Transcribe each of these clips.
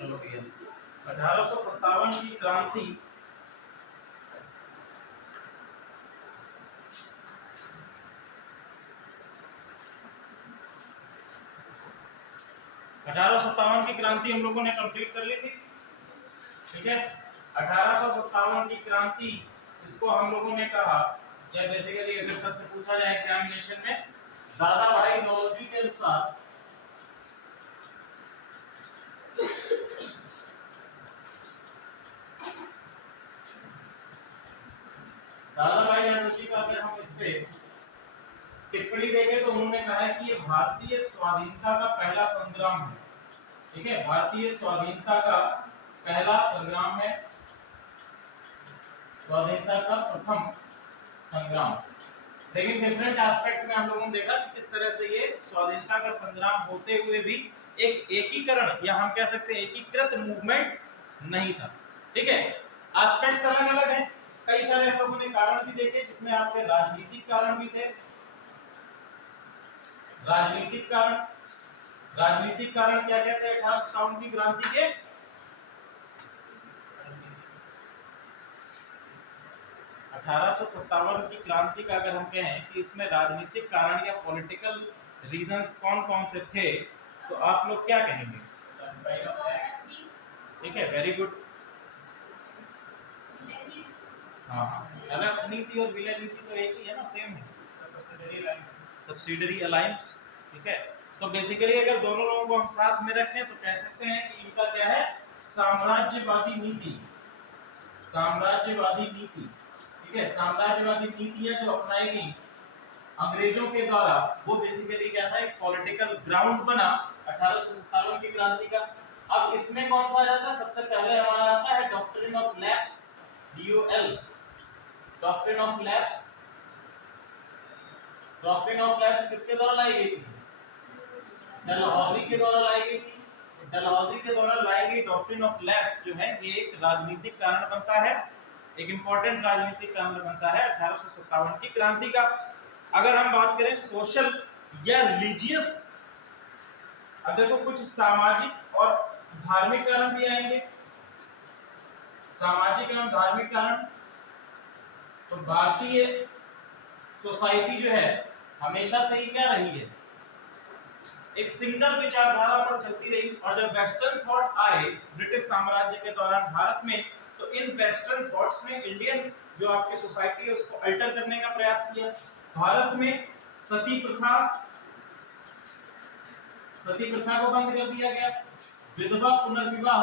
चलो भैया 1857 की क्रांति 1857 की क्रांति हम लोगों ने कंप्लीट कर ली थी। ठीक है, 1857 की क्रांति इसको हम लोगों ने कहा, या बेसिकली अगर तथ्य पूछा जाए एग्जामिनेशन में, दादा भाई नौरोजी के अनुसार दादा भाई नौरोजी का अगर हम इस पे टिप्पणी देखें तो उन्होंने कहा है कि ये भारतीय स्वाधीनता का पहला संग्राम है। ठीक है, भारतीय स्वाधीनता का पहला संग्राम है, स्वाधीनता का प्रथम संग्राम। लेकिन डिफरेंट एस्पेक्ट में हम लोगों ने देखा कि किस तरह से ये स्वाधीनता का संग्राम होते हुए भी एक एकीकरण या हम कह सकते हैं एकीकृत मूवमेंट नहीं था। ठीक है, एस्पेक्ट्स अलग अलग हैं, कई सारे हम लोगों ने कारण भी देखे जिसमें आपके राजनीतिक कारण भी थे। राजनीतिक कारण क्या कहते हैं 1857 की क्रांति के? की क्रांति का अगर हम कहें कि इसमें राजनीतिक कारण या पॉलिटिकल रीजंस कौन कौन से थे, तो आप लोग क्या कहेंगे? ठीक है, वेरी गुड। हाँ, अलग नीति और विलय नीति तो एक ही है ना, सेम है, सब्सिडरी अलायंस। ठीक है, तो बेसिकली अगर दोनों लोगों को हम साथ में रखें तो कह सकते हैं कि इनका क्या है, साम्राज्यवादी नीति। साम्राज्यवादी नीति, ठीक है, साम्राज्यवादी नीतियां जो अपनाई गई अंग्रेजों के द्वारा, वो बेसिकली क्या था, एक पॉलिटिकल ग्राउंड बना 1857 की क्रांति का। अब इसमें कौन सा आ जाता है? सबसे पहले हमारा आता है doctrine of lapse, DOL, doctrine of lapse. Doctrine of lapse किसके द्वारा लाई गई थी? डलहौजी के द्वारा लाई गई थी। डलहौजी के द्वारा लाई गई डॉक्ट्रिन ऑफ लैप्स जो है, ये एक राजनीतिक कारण बनता है, एक इंपॉर्टेंट राजनीतिक कारण बनता है 1857 की क्रांति का। अगर हम बात करें सोशल या रिलीजियस, अब देखो कुछ सामाजिक और धार्मिक कारण भी आएंगे। सामाजिक एवं धार्मिक कारण, तो भारतीय सोसाइटी जो है हमेशा से ही क्या रही है, एक सिंगल विचारधारा पर चलती रही। और जब वेस्टर्न थॉट आए ब्रिटिश साम्राज्य के दौरान भारत में, तो इन वेस्टर्न थॉट्स ने इंडियन जो आपकी सोसाइटी है उसको अल्टर करने का प्रयास किया। भारत में सती प्रथा को बंद कर दिया गया। विधवा पुनर्विवाह,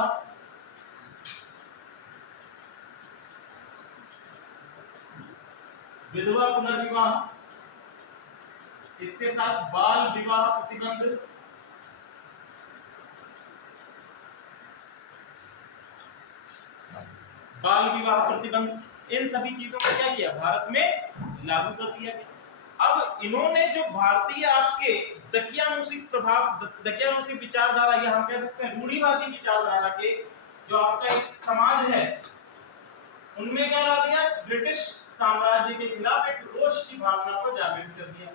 इसके साथ बाल विवाह प्रतिबंध, इन सभी चीजों को क्या किया, भारत में लागू कर दिया गया। अब इन्होंने जो भारतीय आपके दकियानूसी विचारधारा या हम कह सकते हैं रूढ़िवादी विचारधारा के जो आपका एक समाज है, उनमें क्या ला दिया, ब्रिटिश साम्राज्य के खिलाफ एक रोष की भावना को जागृत कर दिया।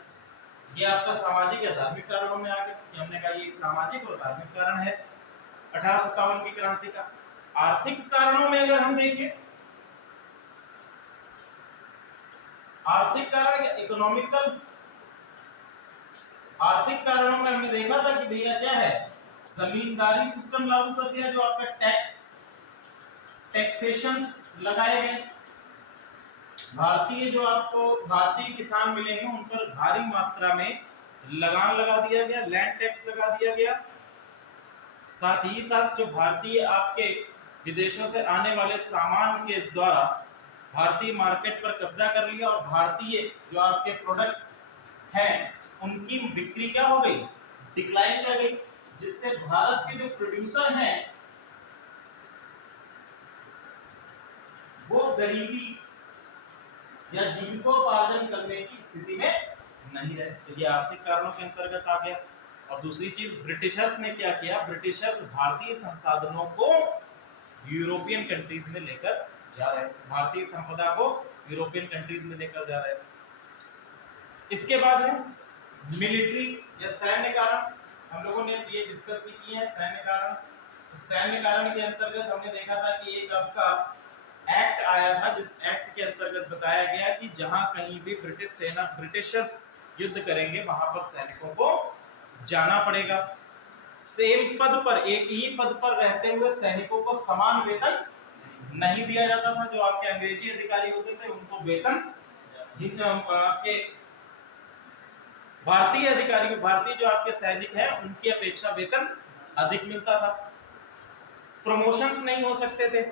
ये आपका सामाजिक या धार्मिक कारणों में आ गया। हमने कहा ये एक सामाजिक और धार्मिक कारण है 1857 की क्रांति का। आर्थिक कारणों में अगर हम देखें, आर्थिक कारण या इकोनॉमिकल, आर्थिक कारणों में हमने देखा था कि भैया क्या है, जमींदारी सिस्टम लागू कर दिया, जो आपका टैक्सेशंस लगाए गए। भारतीय किसान मिलेंगे उन पर भारी मात्रा में लगान लगा दिया गया, लैंड टैक्स लगा दिया गया। साथ ही साथ जो भारतीय आपके विदेशों से आने वाले सामान के द्वारा भारतीय मार्केट पर कब्जा कर लिया और भारतीय जो आपके प्रोडक्ट हैं उनकी बिक्री क्या हो गई, डिक्लाइन कर गई, जिससे भारत के जो प्रोड्यूसर हैं वो गरीबी या जीविकोपार्जन करने की स्थिति में नहीं रहे। तो ये आर्थिक कारणों के अंतर्गत आ गया। और दूसरी चीज ब्रिटिशर्स ने क्या किया, ब्रिटिशर्स भारतीय संसाधनों को यूरोपियन कंट्रीज में लेकर जा रहे थे, भारतीय संपदा को यूरोपियन कंट्रीज में लेकर जा रहे थे। इसके बाद है मिलिट्री या सैन्य कारण, हम लोगों ने ये डिस्कस भी किए हैं सैन्य कारण। तो सैन्य कारण के अंतर्गत हमने देखा था कि एक आपका एक्ट आया था, जिस एक्ट के अंतर्गत बताया गया कि जहां कहीं भी ब्रिटिश सेना, ब्रिटिशर्स युद्ध करेंगे वहां पर सैनिकों को जाना पड़ेगा। सेम पद पर, एक ही पद पर रहते हुए सैनिकों को समान वेतन नहीं दिया जाता था। जो आपके अंग्रेजी अधिकारी होते थे उनको वेतन आपके भारतीय अधिकारी, भारतीय जो आपके सैनिक हैं उनकी अपेक्षा वेतन अधिक मिलता था। प्रमोशंस नहीं हो सकते थे,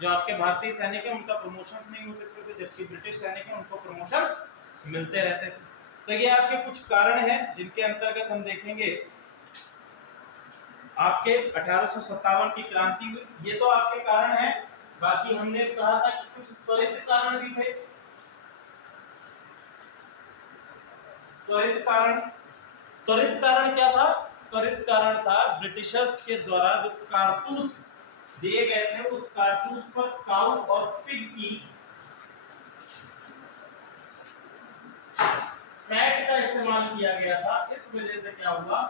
जो आपके भारतीय सैनिक हैं उनका प्रमोशंस नहीं हो सकते थे, जबकि ब्रिटिश सैनिक हैं उनको प्रमोशंस मिलते रहते थे। तो ये आपके कुछ कारण हैं जिनके अंतर्गत हम देखेंगे आपके 1857 की क्रांति हुई, ये तो आपके कारण है। बाकी हमने कहा था कि कुछ त्वरित कारण भी थे। त्वरित कारण क्या था, त्वरित कारण था ब्रिटिशर्स के द्वारा जो कारतूस दिए गए थे उस कारतूस पर काऊ और पिग की फैट का इस्तेमाल किया गया था। इस वजह से क्या हुआ,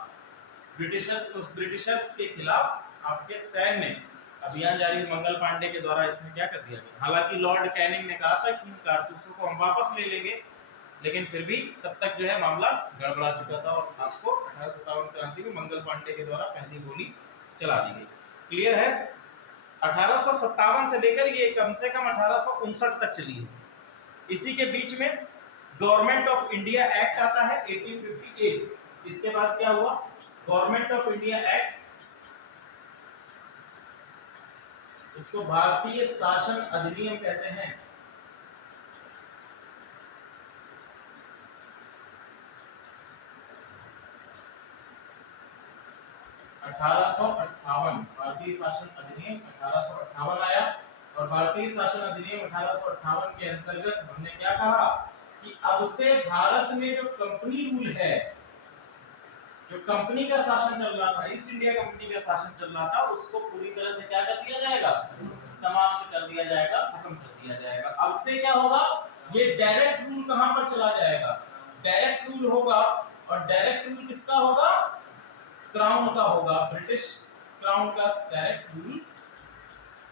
ब्रिटिशर्स के खिलाफ आपके सैन्य अभियान जारी, मंगल पांडे के द्वारा इसमें क्या कर दिया गया। हालांकि लॉर्ड कैनिंग ने कहा था कि इन कारतूसों को हम वापस ले लेंगे, लेकिन फिर भी तब तक जो है मामला गड़बड़ा चुका था और आपको 1857 क्रांति में मंगल पांडे के द्वारा पहली गोली चला दी गई। क्लियर है। 1857 से लेकर ये कम से कम 1859 तक चली है। इसी के बीच में गवर्नमेंट ऑफ इंडिया एक्ट आता है 1858। इसके बाद क्या हुआ, गवर्नमेंट ऑफ इंडिया एक्ट, इसको भारतीय शासन अधिनियम कहते हैं। भारतीय शासन अधिनियम 1858 आया और भारतीय शासन अधिनियम 1858 के अंतर्गत हमने क्या कहा कि अब से भारत में जो कंपनी रूल है, जो कंपनी का शासन चल रहा था, ईस्ट इंडिया कंपनी का शासन चल रहा था, उसको पूरी तरह से क्या कर दिया जाएगा, समाप्त कर दिया जाएगा, खत्म कर दिया जाएगा। अब से क्या होगा, ये डायरेक्ट रूल कहां पर चला जाएगा, डायरेक्ट रूल होगा। और डायरेक्ट रूल किसका होगा, क्राउन का होगा, ब्रिटिश क्राउन का डायरेक्ट रूल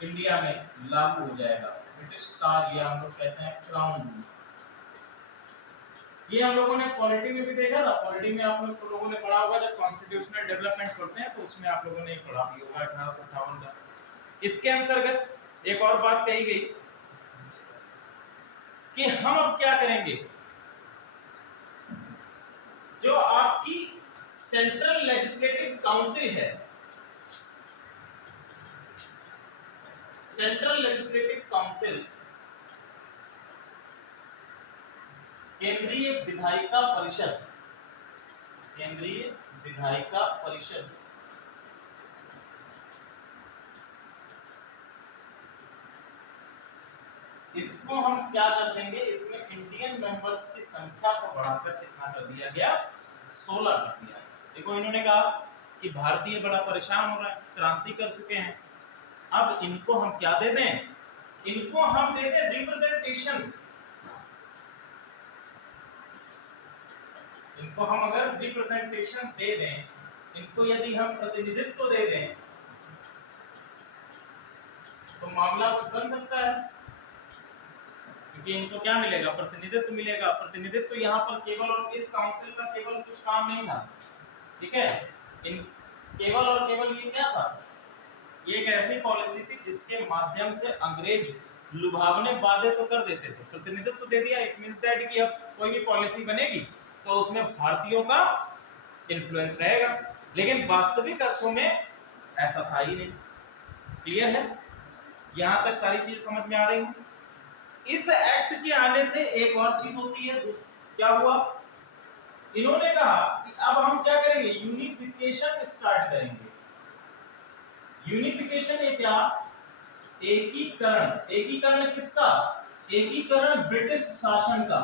इंडिया में लागू हो जाएगा। ब्रिटिश ताज या हम लोग कहते हैं क्राउन रूल। ये हम लोगों ने पॉलिटी में भी देखा था। पॉलिटी में आप लोगों ने पढ़ा होगा, जब कॉन्स्टिट्यूशनल डेवलपमेंट पढ़ते हैं तो उसमें आप लोगों ने पढ़ा भी होगा 1858 का। इसके अंतर्गत एक और बात कही गई कि हम अब क्या करेंगे, जो आपकी सेंट्रल लेजिस्लेटिव काउंसिल है, सेंट्रल लेजिस्लेटिव काउंसिल केंद्रीय विधायिका परिषद, केंद्रीय विधायिका परिषद, इसको हम क्या कर देंगे, इसमें इंडियन मेंबर्स की संख्या को बढ़ाकर कितना कर दिया गया, 16 कर दिया। देखो इन्होंने कहा कि भारतीय बड़ा परेशान हो रहा है, क्रांति कर चुके हैं, अब इनको हम क्या दे दें, इनको हम दे दें रिप्रेजेंटेशन। इनको हम अगर रिप्रेजेंटेशन दे दें, इनको यदि हम प्रतिनिधित्व दे दें तो मामला बन सकता है, क्योंकि इनको क्या मिलेगा, प्रतिनिधित्व मिलेगा। प्रतिनिधित्व यहाँ पर केवल और इस काउंसिल का केवल कुछ काम नहीं था, ठीक है। केवल और केवल ये क्या था, ये एक ऐसी पॉलिसी थी जिसके माध्यम से अंग्रेज लुभावने वादे तो कर देते थे, प्रतिनिधित्व दे दिया, इट मींस दैट कि अब कोई भी पॉलिसी बनेगी तो उसमें भारतीयों का इन्फ्लुएंस रहेगा, लेकिन वास्तविक अर्थों में ऐसा था ही नहीं। क्लियर है, यहां तक सारी चीज समझ में आ रही है। इस एक्ट के आने से एक और चीज होती है, क्या हुआ, इन्होंने कहा कि अब हम क्या करेंगे, यूनिफिकेशन स्टार्ट करेंगे। यूनिफिकेशन ये क्या, एकीकरण। एकीकरण किसका, एकीकरण ब्रिटिश शासन का।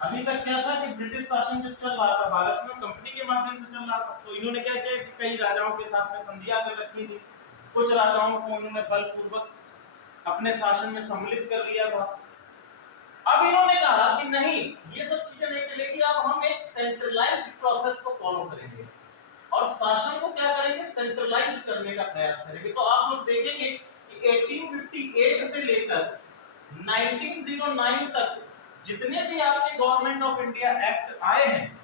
अभी तक क्या था कि ब्रिटिश शासन जो चल रहा था भारत में कंपनी के माध्यम से चल रहा था, तो इन्होंने क्या किया कि कई राजाओं के साथ में संधियां कर रखी थी, कुछ राजाओं को इन्होंने बलपूर्वक अपने शासन में सम्मिलित कर लिया था। अब इन्होंने कहा कि नहीं, ये सब चीजें नहीं चलेगी, अब हम एक सेंट्रलाइज्ड प्रोसेस को फॉलो करेंगे और शासन को क्या करेंगे, सेंट्रलाइज करने का प्रयास करेंगे। तो आप लोग देखेंगे कि 1858 से लेकर 1909 तक जितने भी आपके गवर्नमेंट ऑफ इंडिया एक्ट आए हैं,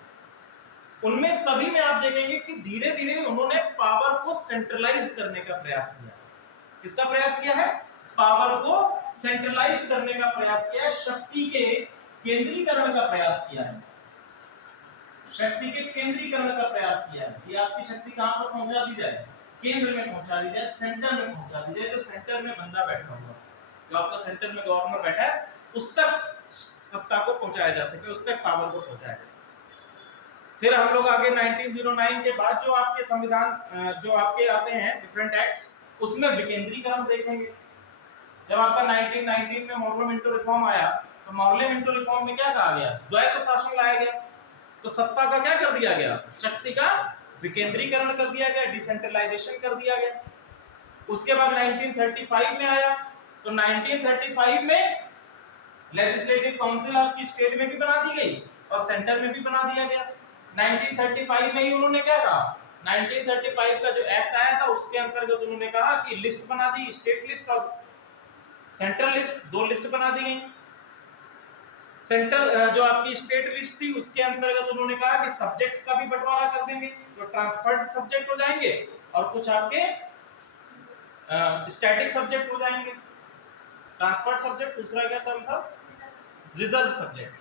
उनमें सभी में आप देखेंगे कि धीरे धीरे उन्होंने पावर को सेंट्रलाइज करने का प्रयास किया। किसका प्रयास किया है, पावर को सेंट्रलाइज करने का प्रयास किया है, शक्ति के केंद्रीकरण का प्रयास किया है, शक्ति के केंद्रीकरण का प्रयास किया है कि आपकी शक्ति कहां पर पहुंचा दी जाए, केंद्र में पहुंचा दी जाए, सेंटर में पहुंचा दी जाए। जो सेंटर में बंदा बैठा हुआ, जो आपका सेंटर में गवर्नर बैठा है, उस तक सत्ता को पहुंचाया जा सके, उस तक पावर को पहुंचाया जा सके। फिर हम लोग आगे 1909 के बाद जो आपके संविधान जो आपके आते हैं डिफरेंट एक्ट्स, उसमें विकेंद्रीकरण देखेंगे। जब आपका 1919 में मॉर्ले मिंटो रिफॉर्म आया, तो मॉर्ले मिंटो रिफॉर्म में क्या कहा गया, द्वैत शासन लाया गया। तो सत्ता का क्या कर दिया गया, शक्ति का विकेंद्रीकरण कर दिया गया, डिसेंट्रलाइजेशन कर दिया गया। उसके बाद 1935 में आया, तो 1935 में लेजिस्लेटिव काउंसिल आपकी स्टेट में भी बना दी गई और सेंटर में भी बना दिया गया। 1935 में ही उन्होंने क्या कहा, 1935 का जो एक्ट आया था उसके अंतर्गत उन्होंने कहा कि लिस्ट बना दी, स्टेट लिस्ट और सेंट्रल लिस्ट, दो लिस्ट बना दी गई। सेंट्रल जो आपकी स्टेट लिस्ट थी उसके अंतर्गत उन्होंने कहा कि सब्जेक्ट्स का भी बंटवारा कर देंगे, जो ट्रांसफर्ड सब्जेक्ट हो जाएंगे और कुछ आपके स्टैटिक सब्जेक्ट हो जाएंगे। ट्रांसफर्ड सब्जेक्ट, दूसरा क्या टर्म था, रिजर्व सब्जेक्ट,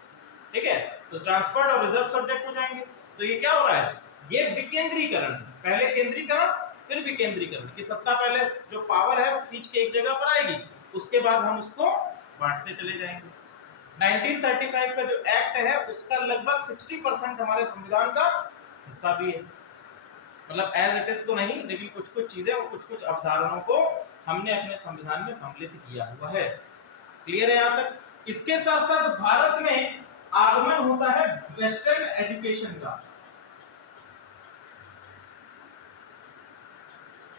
ठीक है। तो ट्रांसफर्ड और रिजर्व सब्जेक्ट हो जाएंगे। तो ये क्या हो रहा है, ये विकेंद्रीकरण, पहले केंद्रीकरण फिर विकेंद्रीकरण, की सत्ता पहले जो पावर है वो खींच के एक जगह पर आएगी, उसके बाद हम उसको बांटते चले जाएंगे। 1935 का जो एक्ट है उसका लगभग 60% हमारे संविधान का हिस्सा भी है, मतलब एज इट इज तो नहीं, लेकिन कुछ कुछ चीजें और कुछ कुछ अवधारणाओं को हमने अपने संविधान में सम्मिलित किया हुआ है। क्लियर है यहाँ तक। इसके साथ साथ भारत में आगमन होता है वेस्टर्न एजुकेशन का।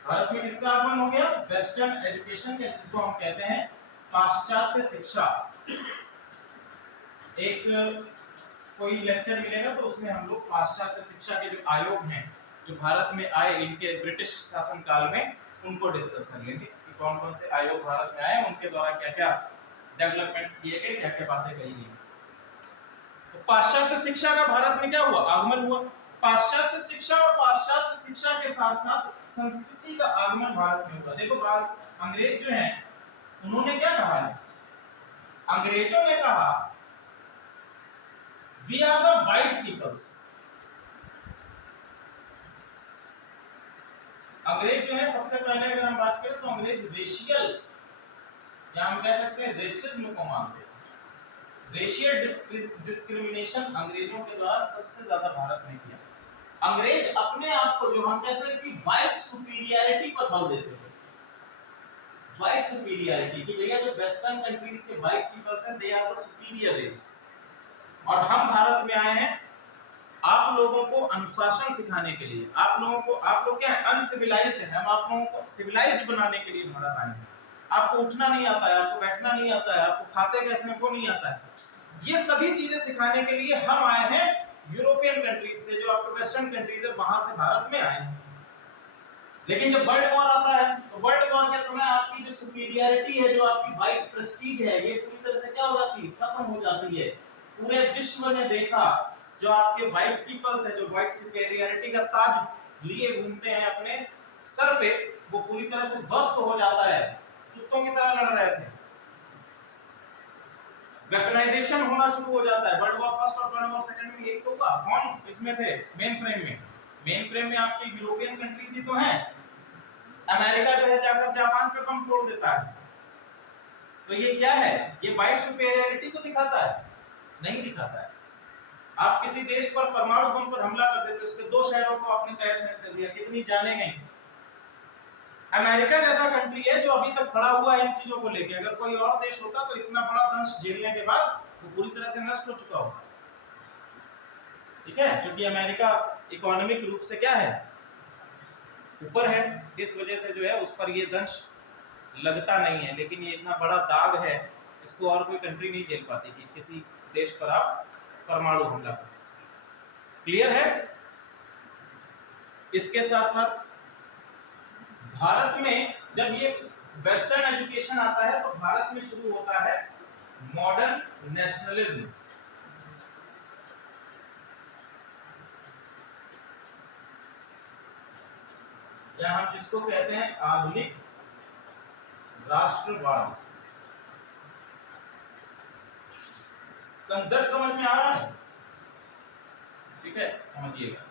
भारत में किसका आगमन हो गया, वेस्टर्न एजुकेशन का, जिसको हम कहते हैं पाश्चात्य शिक्षा। एक कोई लेक्चर मिलेगा तो उसमें हम लोग पाश्चात्य शिक्षा के जो आयोग हैं जो भारत में आए इनके ब्रिटिश शासन काल में, उनको डिस्कस कर लेंगे कि कौन कौन से आयोग भारत में आए, उनके द्वारा क्या क्या डेवलपमेंट्स किए गए, क्या क्या बातें कही गई। तो पाश्चात्य शिक्षा का भारत में क्या हुआ, आगमन हुआ। पाश्चात्य शिक्षा और पाश्चात्य शिक्षा के साथ साथ संस्कृति का आगमन भारत में हुआ। देखो अंग्रेज जो हैं उन्होंने क्या कहा है, अंग्रेजों ने कहा we are the white peoples. अंग्रेज जो है सबसे पहले अगर हम बात करें तो अंग्रेज रेशियल या हम कह सकते हैं रेसिज्म को मानते हैं। रेशियल डिस्क्रिमिनेशन अंग्रेजों के द्वारा सबसे ज्यादा भारत में किया। अंग्रेज अपने आप को जो हम कह सकते हैं कि व्हाइट सुपीरियरिटी पर बल देते थे, व्हाइट सुपीरियरिटी कि भैया जो वेस्टर्न कंट्रीज के व्हाइट पीपल्स हैं they are the superior race, और हम भारत में आए हैं आप लोगों को अनुशासन सिखाने के लिए। आप लोगों को, आप लोग क्या है, अनसिविलाइज्ड हैं, हम आप लोगों को सिविलाइज्ड बनाने के लिए भारत आए हैं। आपको उठना नहीं आता है, आपको बैठना नहीं आता है, आपको खाते कैसे हैं वो नहीं आता है, ये सभी चीजें सिखाने के लिए हम आए हैं यूरोपियन कंट्रीज से, जो आपको वेस्टर्न कंट्रीज है वहां से भारत में आए हैं। लेकिन जब वर्ल्ड वॉर आता है तो वर्ल्ड वॉर के समय आपकी जो सुपीरियरिटी है, जो आपकी व्हाइट प्रेस्टीज है, ये पूरी तरह से क्या हो जाती है, खत्म हो जाती है। पूरे विश्व ने देखा जो आपके व्हाइट पीपल्स है, जो व्हाइट सुपीरियरिटी का ताज लिए घूमते हैं अपने सर पे, वो पूरी तरह से ध्वस्त हो जाता है। कुत्तों की तरह लड़ रहे थे, वेपनाइजेशन होना शुरू हो जाता है। वर्ल्ड वॉर फर्स्ट और वर्ल्ड वॉर सेकंड में एक तो हुआ, कौन इसमें थे, मेन फ्रेम में। मेन फ्रेम में आपके यूरोपियन कंट्रीज ही तो हैं, अमेरिका जो है जाकर जापान पे बम तोड़ देता है। तो ये क्या है? ये वाइट सुपेरियरिटी को दिखाता है? नहीं दिखाता है। आप किसी देश पर परमाणु बम पर हमला कर देते, उसके 2 शहरों को आपने तहस नहस कर दिया, कितनी जाने गई। अमेरिका जैसा कंट्री है जो अभी तक खड़ा हुआ है इन चीजों को लेके, अगर कोई और देश होता तो इतना बड़ा दंश झेलने के बाद वो पूरी तरह से नष्ट हो चुका होता। ठीक है, क्योंकि अमेरिका इकोनॉमिक रूप से क्या है, ऊपर है, इस वजह से जो है उस पर ये दंश लगता नहीं है। लेकिन ये इतना बड़ा दाग है, इसको और कोई कंट्री नहीं झेल पाती कि किसी देश पर आप परमाणु हमला करें। क्लियर है? इसके साथ साथ भारत में जब ये वेस्टर्न एजुकेशन आता है तो भारत में शुरू होता है मॉडर्न नेशनलिज्म। या हम जिसको कहते हैं आधुनिक राष्ट्रवाद। कंसेप्ट समझ में आ रहा है? ठीक है, समझिएगा।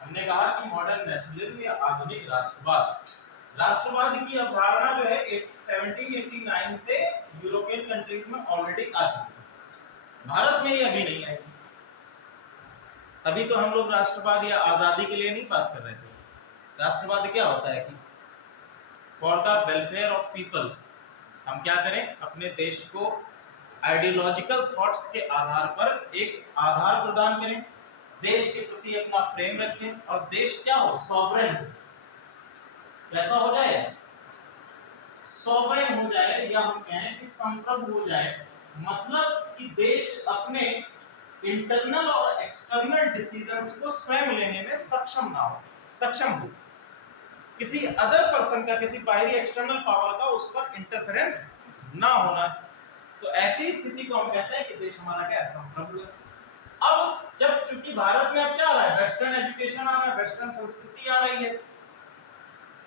हमने कहा कि मॉडर्न नेशनलिज्म या आधुनिक राष्ट्रवाद, राष्ट्रवाद की अवधारणा जो है 1789 से यूरोपियन कंट्रीज में ऑलरेडी आ चुकी है, भारत में ही अभी नहीं आई। तभी तो हम लोग राष्ट्रवाद या आजादी के लिए नहीं बात कर रहे थे। राष्ट्रवाद क्या होता है कि for the welfare of people, हम क्या करें, अपने देश को आइडियोलॉजिकल थॉट्स के आधार पर एक आधार प्रदान करें, देश के प्रति अपना प्रेम रखें और देश क्या हो, सॉवरेन, कैसा हो जाए, सॉवरेन हो जाए, या हम कहें कि संप्रभु हो जाए। मतलब कि देश अपने इंटरनल और एक्सटर्नल डिसीजंस को स्वयं लेने में सक्षम हो, किसी अदर पर्सन का, किसी बाहरी एक्सटर्नल पावर का उस पर इंटरफेरेंस ना होना। तो ऐसी स्थिति को हम कहते हैं कि देश हमारा क्या है, संप्रभु है। अब जब चूंकि भारत में अब क्या आ रहा है, वेस्टर्न एजुकेशन आ रहा है, वेस्टर्न संस्कृति आ रही है,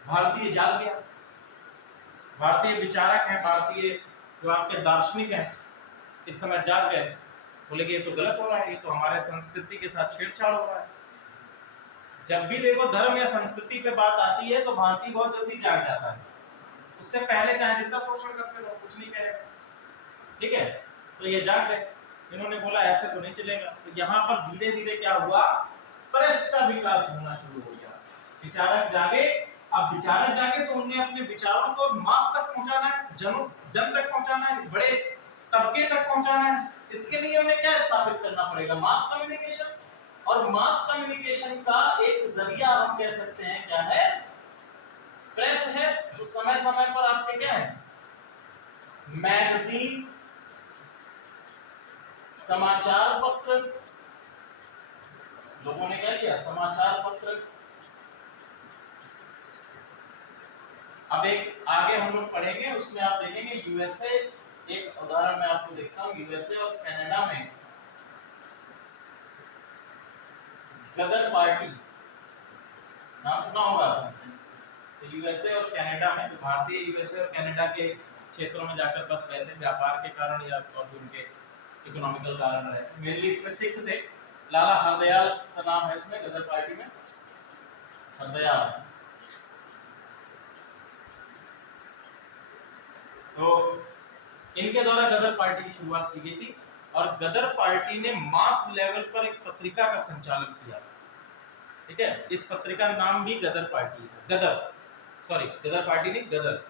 भारतीय जाग गया, भारतीय विचारक हैं, भारतीय जो आपके दार्शनिक हैं इस समय जाग गए, बोले कि ये तो गलत हो रहा है, ये तो हमारे संस्कृति के साथ छेड़छाड़ हो रहा है। जब भी देखो धर्म या संस्कृति पे बात आती है तो भारतीय बहुत जल्दी जाग जाता है, उससे पहले चाहे जितना शोषण करते रहो कुछ नहीं करेगा। ठीक है, तो ये जाग गए, इन्होंने बोला ऐसे तो नहीं चलेगा। तो यहाँ पर धीरे धीरे क्या हुआ, प्रेस का विकास होना शुरू हो गया, विचारक जागे। अब विचारक जागे तो उन्हें अपने विचारों को मास तक पहुंचाना है, जन तक पहुंचाना है, बड़े तबके तक पहुंचाना है। इसके लिए उन्हें क्या स्थापित करना पड़ेगा, मास कम्युनिकेशन। और मास कम्युनिकेशन का एक जरिया हम कह सकते हैं क्या है, प्रेस है। तो समय समय पर आपके क्या है, मैगजीन, समाचार पत्र, लोगों ने क्या किया, समाचार पत्र। अब एक आगे हम लोग पढ़ेंगे, उसमें आप देखेंगे यूएसए, एक उदाहरण मैं आपको देखता हूं, यूएसए और कनाडा में गदर पार्टी, नाम सुना होगा आपने। तो यूएसए और कनाडा में, जो भारतीय यूएसए और कनाडा के क्षेत्रों में जाकर बस गए थे व्यापार के कारण या और भी उनके इकोनॉमिकल कारण रहे, मेनली इसमें सिख थे। लाला हरदयाल का नाम है इसमें, गदर पार्टी में हरदयाल। तो इनके द्वारा गदर पार्टी की शुरुआत की गई थी और गदर पार्टी ने मास लेवल पर एक पत्रिका का संचालन किया। ठीक है, इस पत्रिका का नाम भी गदर पार्टी है, गदर पार्टी नहीं, गदर।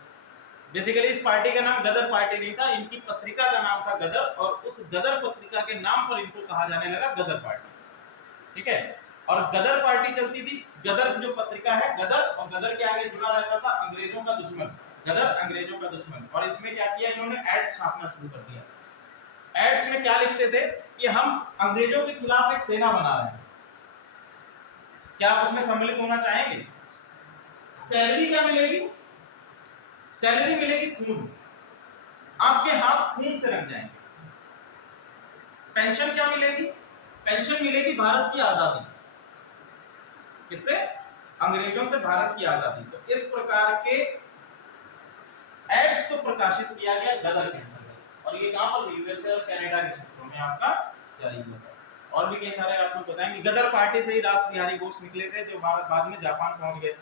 बेसिकली इस पार्टी का नाम गदर पार्टी नहीं था, इनकी पत्रिका का नाम था गदर, और उस गदर पत्रिका के नाम पर इनको कहा जाने लगा गदर पार्टी। ठीक है, और गदर पार्टी चलती थी, गदर जो पत्रिका है, गदर, और गदर के आगे जुड़ा रहता था अंग्रेजों का दुश्मन, गदर अंग्रेजों का दुश्मन। और इसमें क्या किया इन्होंने, एड्स छापना शुरू कर दिया। एड्स में क्या लिखते थे कि हम अंग्रेजों के खिलाफ एक सेना बना रहे हैं, क्या आप उसमें सम्मिलित होना चाहेंगे? सैलरी क्या मिलेगी? सैलरी मिलेगी खून, आपके हाथ खून से रंग जाएंगे। पेंशन क्या मिलेगी? पेंशन मिलेगी भारत की आजादी, किससे? अंग्रेजों से भारत की आजादी। तो इस प्रकार के एड्स को प्रकाशित किया गया गदर के अंतर्गत, और ये कहां पर, यूएसए और कनाडा के क्षेत्रों में आपका जारी हुआ था। और भी कई सारे आपको बताएंगे। गदर पार्टी से ही रास बिहारी घोष निकले थे, जो बाद में जापान पहुंच गए।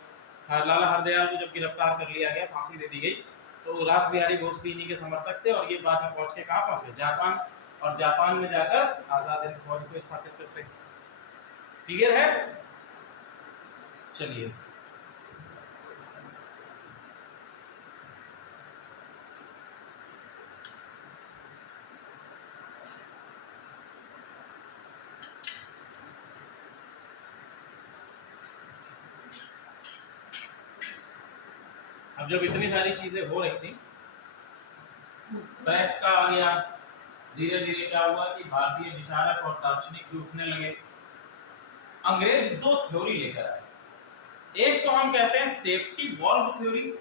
लाला हरदयाल को जब गिरफ्तार कर लिया गया, फांसी दे दी गई, तो रास बिहारी बोस भी इन्हीं के समर्थक थे और ये बाद में पहुंच के कहाँ पहुंच गए? जापान, और जापान में जाकर आजाद हिंद फौज को स्थापित करते। क्लियर है? चलिए, अब जब इतनी सारी चीजें हो रही थी, प्रेस का आ गया, धीरे धीरे क्या हुआ कि भारतीय विचारक और दार्शनिक भी उठने लगे। अंग्रेज दो थ्योरी लेकर आए, एक तो हम कहते हैं safety valve theory.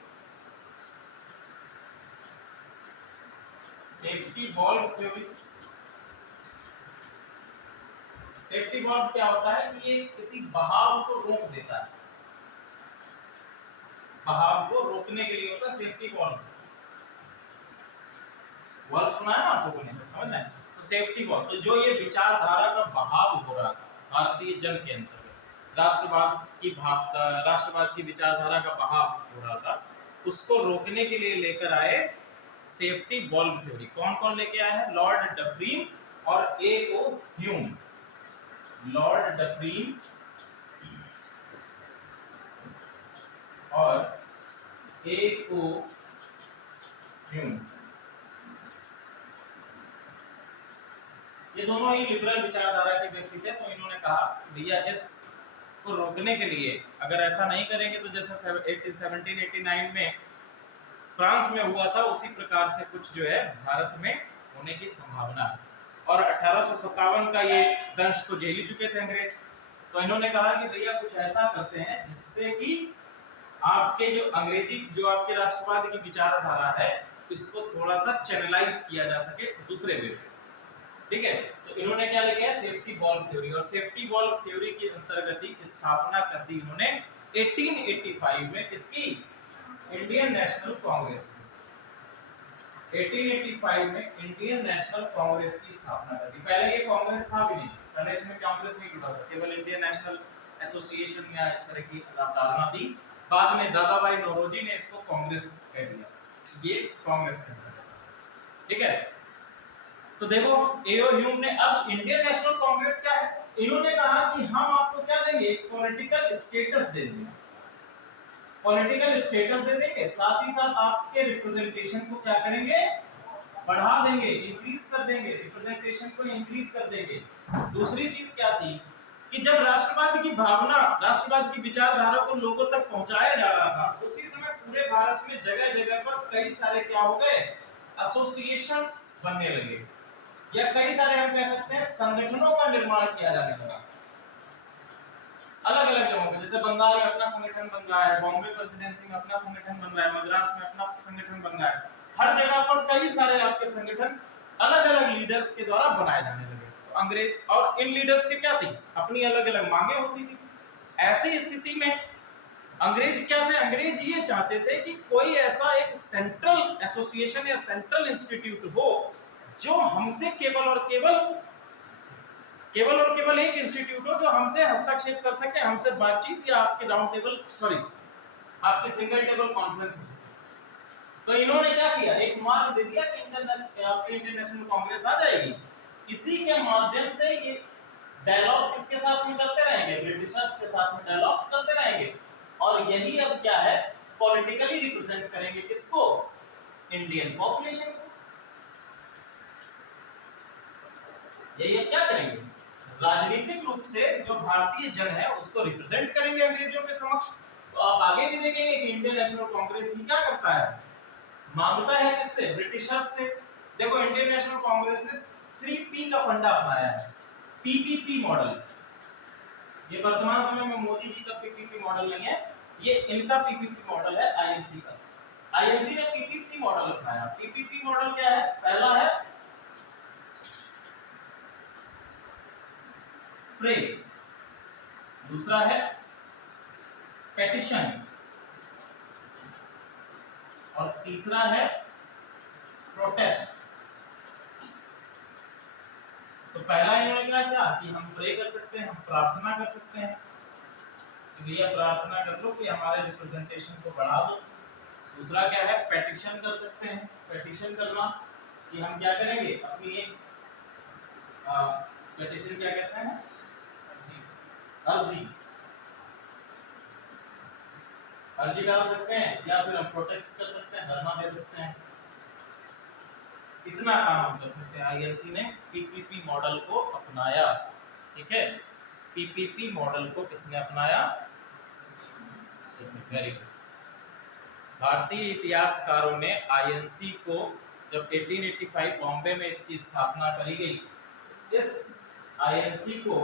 Safety valve theory, safety valve क्या होता है कि ये किसी बहाव को रोक देता है, बहाव को रोकने के लिए होता है सेफ्टी वॉल्व। वॉल्व सुना है ना आपको, समझना है? तो सेफ्टी वॉल्व, तो जो ये विचारधारा का बहाव हो रहा था भारतीय जन के अंतर्गत, राष्ट्रवाद की विचारधारा का बहाव हो रहा था, उसको रोकने के लिए लेकर आए सेफ्टी वॉल्व थ्योरी। कौन कौन लेके आए हैं? लॉर्ड डफरीन और ए.ओ. ह्यूम। लॉर्ड डफरीन और ए.ओ. ह्यूम, ये दोनों ही लिबरल विचारधारा के व्यक्ति थे। तो इन्होंने कहा भैया इस को रोकने के लिए अगर ऐसा नहीं करेंगे तो जैसा 1789 में फ्रांस में हुआ था, उसी प्रकार से कुछ जो है भारत में होने की संभावना है। और 1857 का ये दंश तो झेल ही चुके थे अंग्रेज, तो इन्होंने कहा कि भैया कुछ ऐसा करते हैं जिससे कि आपके जो अंग्रेजी, जो आपके राष्ट्रवाद की विचारधारा है, इसको थोड़ा सा चैनलाइज किया जा सके दूसरे वे पे। ठीक है, तो इन्होंने क्या लिखा है? Safety valve theory. और सेफ्टी वॉल्व थ्योरी के अंतर्गत ही स्थापना कर दी इन्होंने 1885 में इसकी इंडियन नेशनल कांग्रेस। 1885 में इंडियन नेशनल कांग्रेस की स्थापना कर दी। पहले ये कांग्रेस था भी नहीं, पहले इसमें कांग्रेस नहीं जुड़ा था, केवल इंडियन नेशनल एसोसिएशन या इस तरह की धारणा थी। बाद में दादा भाई नौरोजी ने इसको कांग्रेस कह दिया, ये कांग्रेस कहता है। ठीक है, तो देखो ए.ओ. ह्यूम ने, अब इंडियन नेशनल कांग्रेस क्या है? इन्होंने कहा कि हम आपको क्या देंगे? पॉलिटिकल स्टेटस दे देंगे, पॉलिटिकल स्टेटस दे देंगे, साथ ही साथ आपके रिप्रेजेंटेशन को क्या करेंगे? बढ़ा देंगे, इंक्रीज कर देंगे, रिप्रेजेंटेशन को इंक्रीज कर देंगे। दूसरी चीज क्या थी कि जब राष्ट्रवाद की भावना, राष्ट्रवाद की विचारधारा को लोगों तक पहुंचाया जा रहा था, उसी समय पूरे भारत में जगह जगह पर कई सारे क्या हो गए? एसोसिएशंस बनने लगे, या कई सारे हम कह सकते हैं संगठनों का निर्माण किया जाने लगा अलग अलग जगहों पे। जैसे बंगाल में अपना संगठन बन रहा है, बॉम्बे प्रेसिडेंसी में अपना संगठन बन रहा है, मद्रास में अपना संगठन बन रहा है। हर जगह पर कई सारे आपके संगठन अलग अलग लीडर्स के द्वारा बनाए जाने लगे। तो अंग्रेज, और इन लीडर्स के क्या थी? अपनी अलग अलग मांगे होती थी। ऐसी स्थिति में अंग्रेज क्या थे? अंग्रेज ये चाहते थे कि कोई ऐसा एक सेंट्रल एसोसिएशन या सेंट्रल इंस्टीट्यूट हो जो हमसे केवल और केवल एक इंस्टीट्यूट हो जो हमसे हस्तक्षेप कर सके, हमसे बातचीत या आपके राउंड टेबल, सॉरी आपके सिंगल टेबल कॉन्फ्रेंस हो सके। तो इन्होंने क्या किया? एक मार्ग दे दिया कि इंडियन नेशनल कांग्रेस आ जाएगी, इसी के माध्यम से ये डायलॉग किसके साथ में करते रहेंगे? ब्रिटिशर्स के साथ में डायलॉग्स करते रहेंगे, और यही अब क्या है? पॉलिटिकली रिप्रेजेंट करेंगे किसको? इंडियन पॉपुलेशन को। यही अब क्या करेंगे? राजनीतिक रूप से जो भारतीय जन है उसको रिप्रेजेंट करेंगे अंग्रेजों के समक्ष। तो आप आगे भी देखेंगे कि इंडियन नेशनल कांग्रेस ही क्या करता है? मांगता है किससे? ब्रिटिशर्स से। देखो इंडियन नेशनल कांग्रेस ने 3P का फंडा अपनाया है, पीपीपी मॉडल। ये वर्तमान समय में मोदी जी का पीपीपी मॉडल नहीं है, ये इनका पीपीपी मॉडल है, आईएनसी का। आईएनसी ने पीपीपी मॉडल अपनाया। पीपीपी मॉडल क्या है? पहला है प्रे, दूसरा है पेटिशन, और तीसरा है प्रोटेस्ट। तो पहला इन्होंने क्या किया कि हम प्रे कर सकते हैं, हम प्रार्थना कर सकते हैं, कि भैया प्रार्थना कर लो कि हमारे रिप्रेजेंटेशन को बढ़ा दो। दूसरा क्या है, पेटिशन कर सकते हैं। पेटिशन करना कि हम क्या करेंगे, अपनी एक पेटिशन क्या कहते हैं, अर्जी अर्जी डाल सकते हैं, या फिर हम प्रोटेस्ट कर सकते हैं, धरना दे सकते हैं। इतना काम हम कर सकते हैं। आईएनसी ने पीपीपी मॉडल को अपनाया। ठीक है, पीपीपी मॉडल को किसने अपनाया? Very good. भारतीय इतिहासकारों ने आईएनसी को जब 1885 बॉम्बे में इसकी स्थापना करी गई, इस आईएनसी को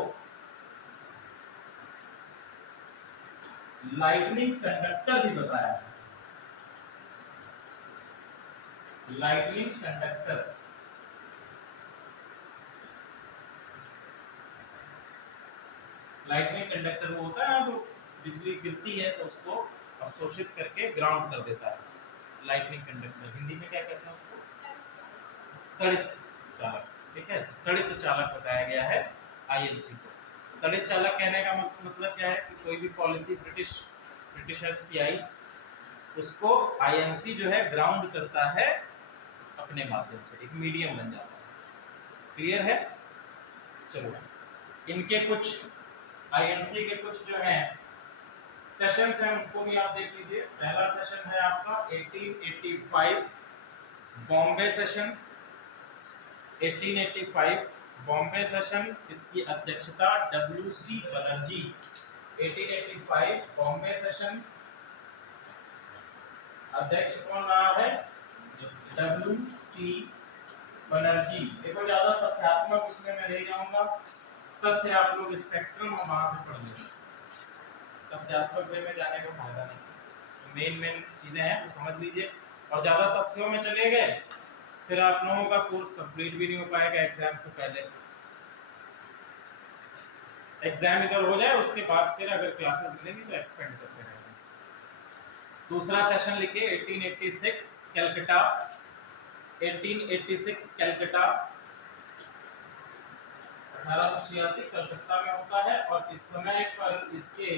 लाइटनिंग कंडक्टर भी बताया। लाइटनिंग कंडक्टर, लाइटनिंग कंडक्टर वो होता है ना जो बिजली गिरती है तो उसको अवशोषित करके ग्राउंड कर देता है। लाइटनिंग कंडक्टर हिंदी में क्या कहते हैं उसको? तड़ित चालक। ठीक है, तड़ित चालक बताया गया है आईएनसी को। तड़ित चालक कहने का मतलब क्या है कि कोई भी पॉलिसी ब्रिटिशर्स की आई, उसको आईएनसी जो है ग्राउंड करता है अपने माध्यम से, एक मीडियम बन जाता है। क्लियर है? चलो, इनके कुछ आईएनसी के कुछ जो है सेशंस हैं उनको भी आप देख लीजिए। पहला सेशन है आपका 1885 बॉम्बे सेशन। 1885 बॉम्बे सेशन, इसकी अध्यक्षता डब्ल्यूसी बनर्जी। 1885 बॉम्बे सेशन, अध्यक्ष कौन रहा है? डब्ल्यूसी बनर्जी। देखो ज्यादा तथ्यात्मक उसमें मैं नहीं जाऊंगा, तथ्य आप लोग स्पेक्ट्रम और वहां से पढ़ लेंगे। तथ्यात्मक वे में जाने का फायदा नहीं। तो मेन चीजें हैं वो समझ लीजिए, और ज्यादा तथ्यों में चले गए फिर आप लोगों का कोर्स कंप्लीट भी नहीं हो पाएगा एग्जाम से पहले। एग्जाम इधर हो जाए उसके बाद फिर अगर क्लासेस मिलेंगी तो एक्सपेंड करते रहेंगे। दूसरा सेशन लिखिए 1886 कलकत्ता। 1886 कलकत्ता, 1886 कलकत्ता में होता है, और इस समय पर इसके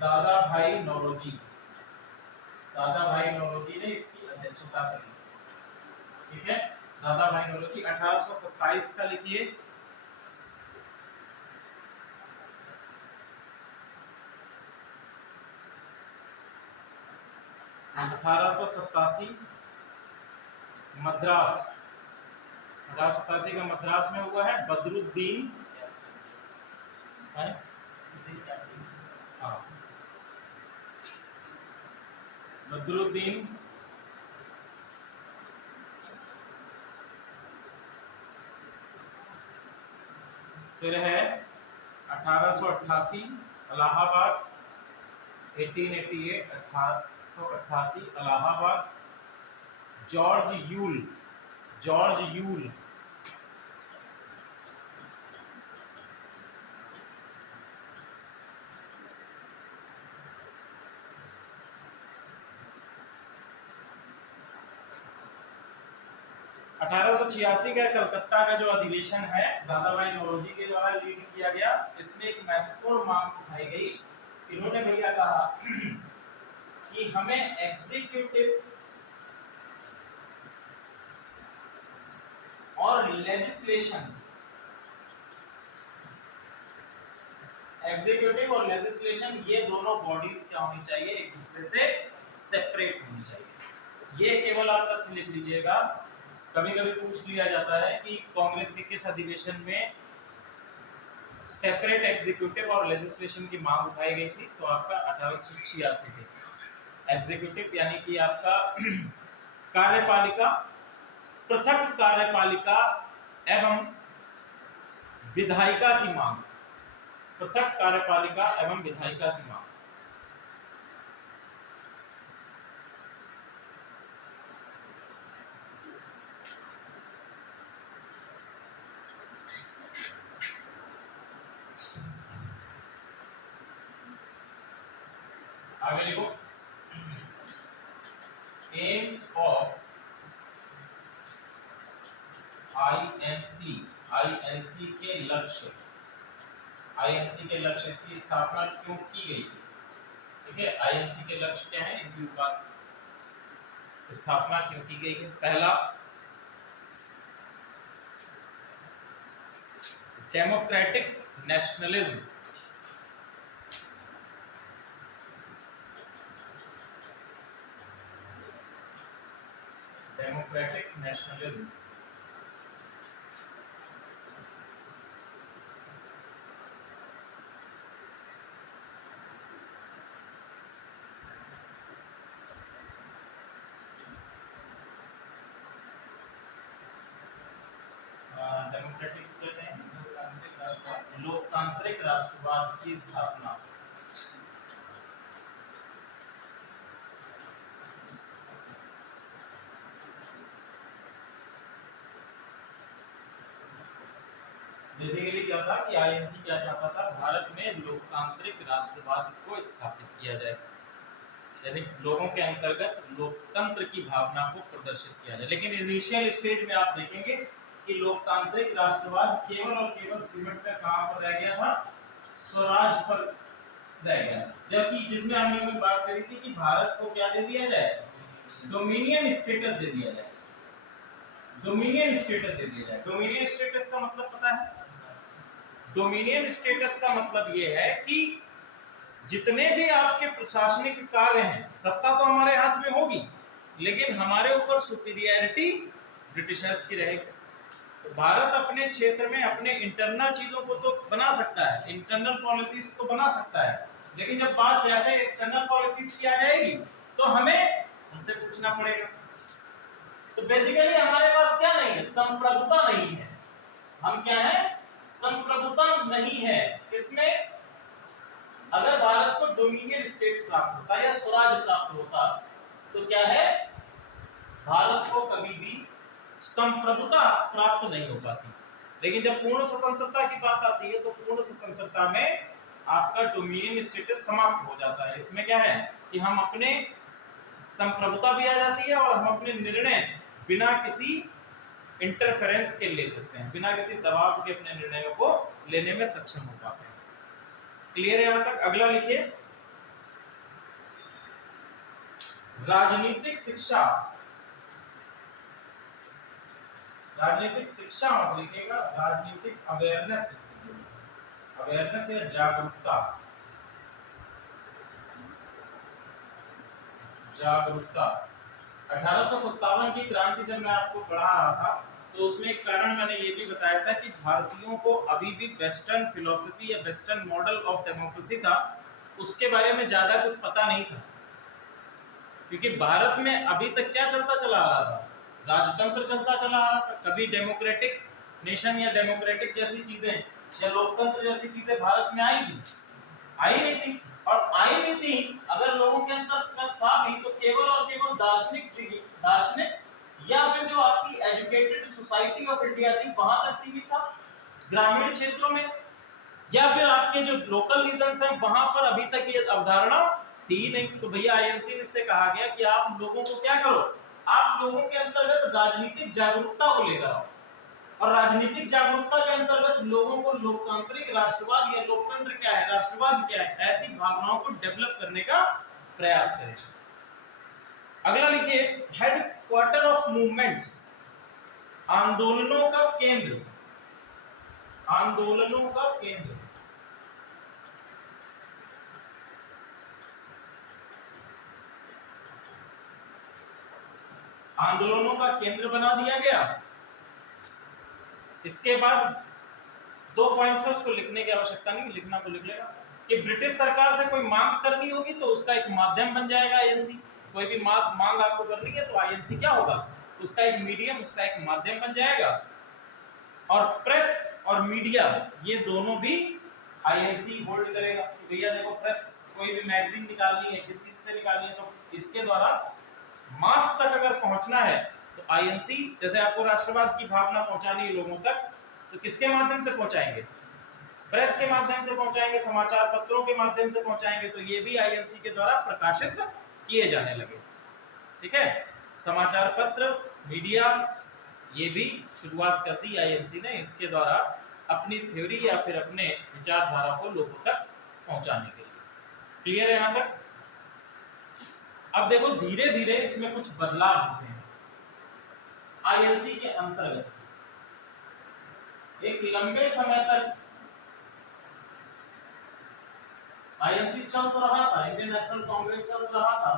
दादा भाई नौरोजी, दादा भाई नौरोजी ने इसकी अध्यक्षता करी। ठीक है, दादा भाई नौरोजी। 1827 का लिखिए, 1887 मद्रास, 1887 का मद्रास में हुआ है। बदरुद्दीन है, हाँ, बदरुद्दीन फिर है 1888 Allahabad. 1888 1888 Allahabad. George Yule, George Yule, अठारह का कलकत्ता का जो अधिवेशन है दादा भाई नौरोजी के द्वारा लीड किया गया। इसमें एक महत्वपूर्ण मांग उठाई गई। इन्होंने भैया कहा कि हमें एग्जीक्यूटिव और लेजिस्लेशन, एग्जीक्यूटिव और लेजिस्लेशन ये दोनों बॉडीज क्या होनी चाहिए, एक दूसरे से सेपरेट होनी चाहिए। ये केवल आप तथ्य लिख लीजिएगा। कभी कभी पूछ लिया जाता है कि कांग्रेस के किस अधिवेशन में सेपरेट एग्जीक्यूटिव और लेजिस्लेशन की मांग उठाई गई थी, तो आपका 1886 थी। एग्जीक्यूटिव यानी कि आपका कार्यपालिका, पृथक कार्यपालिका एवं विधायिका की मांग, पृथक कार्यपालिका एवं विधायिका की मांग। आगे लिखो, एम्स ऑफ आईएनसी, आईएनसी के लक्ष्य, आईएनसी के लक्ष्य, इसकी स्थापना क्यों की गई थी? ठीक है, आईएनसी के लक्ष्य क्या है, इनकी स्थापना क्यों की गई है? पहला, democratic nationalism. Democratic nationalism, democratic कहते हैं लोकतांत्रिक राष्ट्रवाद की स्थापना। बेसिकली क्या था कि आईएनसी क्या चाहता था, भारत में लोकतांत्रिक राष्ट्रवाद को स्थापित किया जाए, यानी लोगों के अंतर्गत लोकतंत्र की भावना को प्रदर्शित किया जाए। लेकिन इनिशियल स्टेज में आप देखेंगे कि लोकतांत्रिक राष्ट्रवाद केवल और केवल सिमट कर कहां पर रह गया था, स्वराज पर रह गया, जबकि जिसमें हम लोगों ने बात करी थी कि भारत को क्या दे दिया जाए, डोमिनियन स्टेटस दे दिया जाए। डोमिनियन स्टेटस दे दिया जाए। डोमिनियन स्टेटस का मतलब पता है? डोमिनियन स्टेटस का मतलब यह है कि जितने भी आपके प्रशासनिक कार्य हैं, सत्ता तो हमारे हाथ में होगी, लेकिन हमारे ऊपर सुपीरियरिटी ब्रिटिशर्स की रहेगी। तो भारत अपने क्षेत्र में अपने इंटरनल चीजों को तो बना सकता है, इंटरनल पॉलिसीज तो बना सकता है, लेकिन जब बात जैसे एक्सटर्नल पॉलिसीज की आ जाएगी तो हमें उनसे पूछना पड़ेगा। तो बेसिकली हमारे पास क्या नहीं है, संप्रभुता नहीं है। हम क्या है, संप्रभुता नहीं है। इसमें अगर भारत को डोमिनियन स्टेट प्राप्त होता या स्वराज प्राप्त होता तो क्या है, भारत को कभी भी संप्रभुता प्राप्त नहीं हो पाती। लेकिन जब पूर्ण स्वतंत्रता की बात आती है तो पूर्ण स्वतंत्रता में आपका डोमिनियन स्टेटस समाप्त हो जाता है। इसमें क्या है कि हम अपने संप्रभुता भी आ जाती है और हम अपने निर्णय बिना किसी इंटरफेरेंस के ले सकते हैं, बिना किसी दबाव के अपने निर्णयों को लेने में सक्षम हो पाते हैं। क्लियर है यहां तक? अगला लिखिए, राजनीतिक शिक्षा। राजनीतिक शिक्षा लिखिएगा, राजनीतिक अवेयरनेस, अवेयरनेस या जागरूकता। जागरूकता 1857 की क्रांति जब मैं आपको पढ़ा रहा था तो उसमें एक कारण मैंने ये भी बताया था कि भारतीयों को अभी भी वेस्टर्न फिलॉसफी या वेस्टर्न मॉडल ऑफ डेमोक्रेसी था, उसके बारे में ज्यादा कुछ पता नहीं था। क्योंकि भारत में अभी तक क्या चलता चला आ रहा था, राजतंत्र चलता चला आ रहा था। कभी डेमोक्रेटिक नेशन या डेमोक्रेटिक जैसी चीजें या लोकतंत्र जैसी चीजें भारत में आई थी? आई नहीं थी। और आई भी थी अगर लोगों के अंदर था भी तो केवल और केवल दार्शनिक या फिर जो आपकी एजुकेटेड सोसाइटी ऑफ इंडिया थी वहां तक सीमित था, ग्रामीण क्षेत्रों में, या फिर आपके जो लोकल रीजन्स हैं वहां पर अभी तक ये अवधारणा थी नहीं। तो भैया आईएनसी से कहा गया कि आप लोगों को क्या करो, आप लोगों के अंतर्गत राजनीतिक जागरूकता को लेकर आओ, और राजनीतिक जागरूकता के अंतर्गत लोगों को लोकतांत्रिक राष्ट्रवाद या लोकतंत्र क्या है, राष्ट्रवाद क्या है, ऐसी भावनाओं को डेवलप करने का प्रयास करें। अगला लिखिए, हेडक्वार्टर ऑफ मूवमेंट्स, आंदोलनों का केंद्र। आंदोलनों का केंद्र, आंदोलनों का केंद्र बना दिया गया। इसके बाद 2 पॉइंट्स है, उसको लिखने की आवश्यकता नहीं, लिखना तो लिख लेगा कि ब्रिटिश सरकार से कोई मांग करनी होगी तो उसका एक माध्यम बन जाएगा आईएनसी। कोई भी मांग आपको करनी है तो आईएनसी क्या होगा, उसका एक मीडियम, उसका एक माध्यम बन जाएगा। और प्रेस और मीडिया ये दोनों भी आईएनसी होल्ड करेगा। तो भैया देखो, प्रेस कोई भी मैगजीन निकालनी है, किसी से निकालनी है, तो इसके द्वारा मास तक अगर पहुंचना है तो आईएनसी, जैसे आपको राष्ट्रवाद की भावना पहुंचानी है लोगों तक, तो किसके माध्यम से पहुंचाएंगे, प्रेस के माध्यम से पहुंचाएंगे, समाचार पत्रों के माध्यम से पहुंचाएंगे। तो ये भी आईएनसी के द्वारा प्रकाशित किए जाने लगे। ठीक है, समाचार पत्र, मीडिया, ये भी शुरुआत कर दी आईएनसी ने, इसके द्वारा अपनी थ्योरी या फिर अपने विचारधारा को लोगों तक पहुंचाने के लिए। क्लियर है यहां तक? अब देखो धीरे धीरे इसमें कुछ बदलाव होते हैं। आईएनसी के अंतर्गत एक लंबे समय तक आईएनसी चल तो रहा था, इंडियन नेशनल कांग्रेस चल तो रहा था,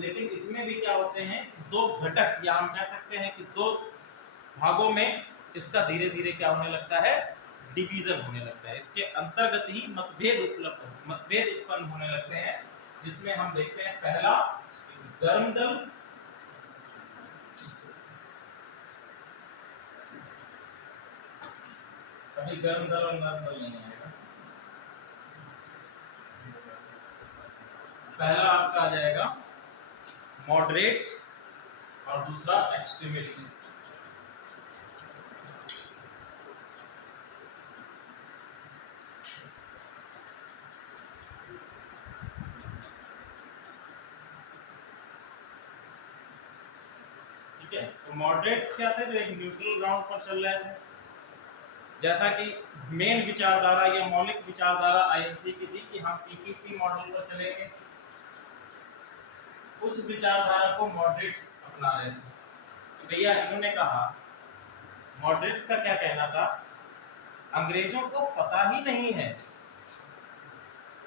लेकिन इसमें भी क्या होते हैं, दो घटक या हम कह सकते हैं कि दो भागों में इसका धीरे धीरे क्या होने लगता है, डिवीजन होने लगता है। इसके अंतर्गत ही मतभेद उत्पन्न होने लगते हैं, जिसमें हम देखते हैं पहला गर्म दल, अभी गर्म दल और नरम दल नहीं आएगा, पहला आपका आ जाएगा मॉडरेट्स और दूसरा एक्सट्रीमिस्ट्स। ठीक है, तो मॉडरेट्स क्या थे, जो एक न्यूट्रल ग्राउंड पर चल रहे थे। जैसा कि मेन विचारधारा या मौलिक विचारधारा आईएनसी की थी कि हम पीपीपी मॉडल पर चलेंगे, उस विचारधारा को मॉडरेट्स अपना रहे थे। तो भैया इन्होंने कहा, मॉडरेट्स का क्या कहना था, अंग्रेजों को पता ही नहीं है,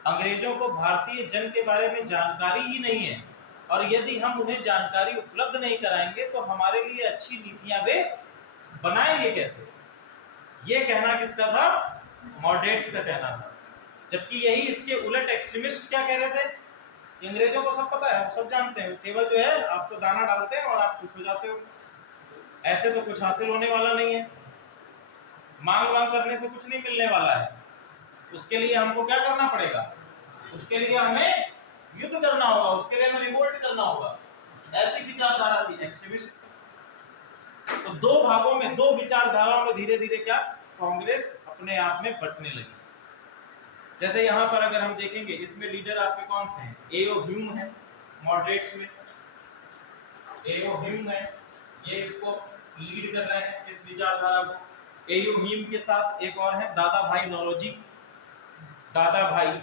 अंग्रेजों को भारतीय जन के बारे में जानकारी ही नहीं है, और यदि हम उन्हें जानकारी उपलब्ध नहीं कराएंगे तो हमारे लिए अच्छी नीतियां वे बनाएंगे कैसे। ये कहना किसका था, मॉडरेट्स का कहना था। जबकि यही इसके उलट एक्सट्रीमिस्ट क्या कह रहे थे, अंग्रेजों को सब पता है, वो सब जानते हैं, केवल जो है आपको दाना डालते हैं और आप खुश हो जाते हो, ऐसे तो कुछ हासिल होने वाला नहीं है, मांग वांग करने से कुछ नहीं मिलने वाला है, उसके लिए हमको क्या करना पड़ेगा, उसके लिए हमें युद्ध करना होगा, उसके लिए हमें रिवोल्ट करना होगा। ऐसी विचारधारा थी एक्सट्रीमिस्ट। तो दो भागों में, दो विचारधाराओं में धीरे धीरे क्या, कांग्रेस अपने आप में बंटने लगी। जैसे यहाँ पर अगर हम देखेंगे, इसमें लीडर आपके कौन से हैं, एओ ह्यूम है मॉडरेट्स में, एओ ह्यूम है, ये इसको लीड कर रहे हैं इस विचारधारा को। एओ ह्यूम के साथ एक और है दादा भाई नौरोजी, दादा भाई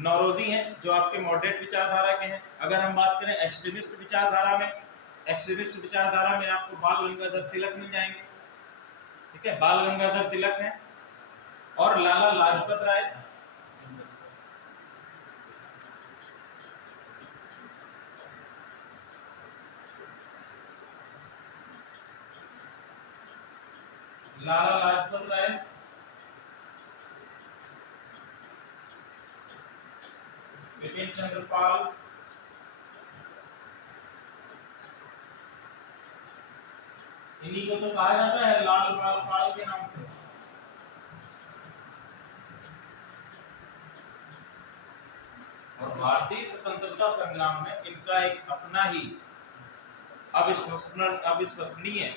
नौरोजी हैं, जो आपके मॉडरेट विचारधारा के हैं। अगर हम बात करें एक्सट्रीमिस्ट विचारधारा में, एक्सट्रीमिस्ट विचारधारा में आपको बाल गंगाधर तिलक मिल जाएंगे। ठीक है, बाल गंगाधर तिलक हैं, और लाला लाजपत राय, लाला लाजपत राय, बिपिन चंद्र पाल, इन्हीं को तो कहा जाता है लाल बाल पाल के नाम से। और भारतीय स्वतंत्रता संग्राम में इनका एक अपना ही अविश्वसनीय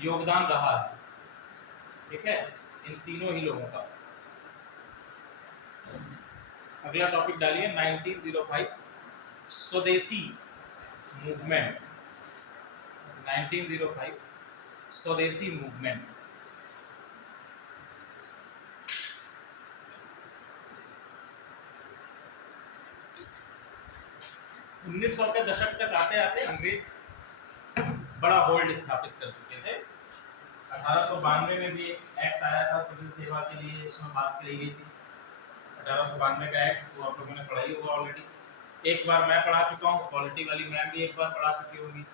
योगदान रहा है। ठीक है, इन तीनों ही लोगों का। अगला टॉपिक डालिए 1905 स्वदेशी मूवमेंट। 1905 स्वदेशी मूवमेंट। उन्नीस सौ के दशक तक आते आते अंग्रेज बड़ा होल्ड स्थापित कर चुके थे। 1892 में भी एक एक्ट आया था सिविल सेवा के लिए, उसमें बात कही गई थी। 1892 का एक्ट वो आप लोगों ने पढ़ा ही होगा ऑलरेडी, एक बार मैं पढ़ा चुका हूँ, पॉलिटी वाली मैम भी एक बार पढ़ा चुकी होगी,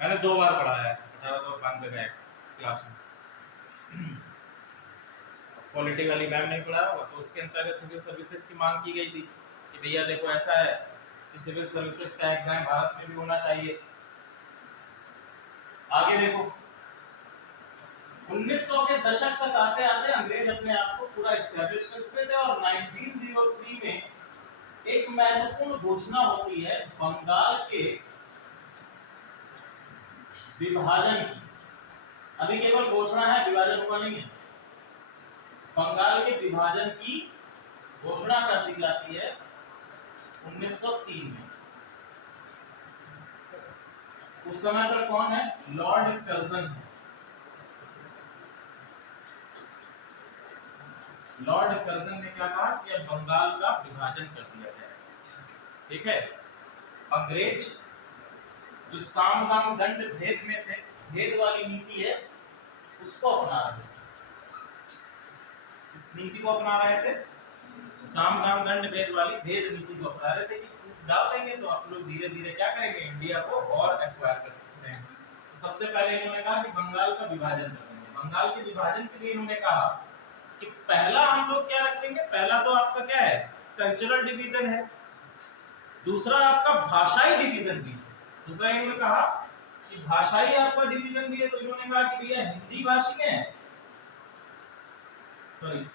मैंने 2 बार पढ़ाया है 1892 का एक्ट क्लास में। पॉलिटी वाली मैम नहीं पढ़ाया होगा, तो उसके अंतर्गत सिविल सर्विसेज की मांग की गई थी कि भैया देखो ऐसा है कि सिविल सर्विसेज का एग्जाम भारत में भी होना चाहिए। आगे देखो 1900 के दशक तक आते आते अंग्रेज अपने आप को पूरा एस्टैब्लिश कर चुके थे, और 1903 में एक महत्वपूर्ण घोषणा होती है बंगाल के विभाजन की। अभी केवल घोषणा है, विभाजन हुआ नहीं है। बंगाल के विभाजन की घोषणा कर दी जाती है 1903 में। उस समय पर कौन है, लॉर्ड कर्जन है। लॉर्ड कर्जन ने क्या कहा कि अब बंगाल का विभाजन कर दिया जाए। ठीक है, अंग्रेज जो साम दाम दंड भेद में से भेद वाली नीति है उसको अपना रहे थे। इस नीति को अपना रहे थे, साम दाम दंड भेद वाली भेद नीति को अपना रहे थे कि डाल देंगे तो आप लोग धीरे धीरे क्या करेंगे, इंडिया को और एक्वायर कर सकते हैं। तो सबसे पहले इन्होंने कहा कि बंगाल का विभाजन कर देंगे। बंगाल के विभाजन के लिए इन्होंने कहा कि पहला हम लोग क्या रखेंगे, पहला तो आपका क्या है, कल्चरल डिवीजन है, दूसरा आपका भाषाई डिवीजन भी है। दूसरा इन्होंने कहा कि भाषाई आपका डिवीजन भी है, तो इन्होंने कहा कि भैया हिंदी भाषी हैं, सॉरी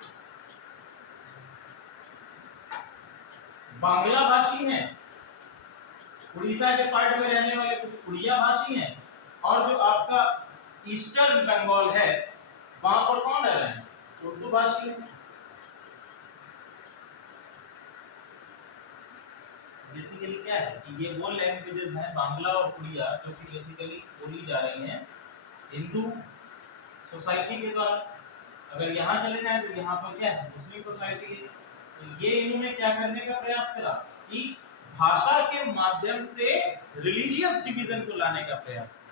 बांग्ला भाषी हैं, उड़ीसा के पार्ट में रहने वाले कुछ उड़िया भाषी हैं, और जो आपका ईस्टर्न बंगाल है वहां पर कौन रह रहे हैं, उर्दू भाषी हैं। बेसिकली क्या है कि ये वो लैंग्वेजेस हैं बांग्ला और उड़िया जो कि बेसिकली बोली जा रही हैं हिंदू सोसाइटी के द्वारा। अगर यहाँ चले जाएं तो यहाँ पर क्या है, मुस्लिम सोसाइटी है। तो ये इन्होंने क्या करने का प्रयास करा कि भाषा के माध्यम से रिलीजियस डिवीजन को लाने का प्रयास किया।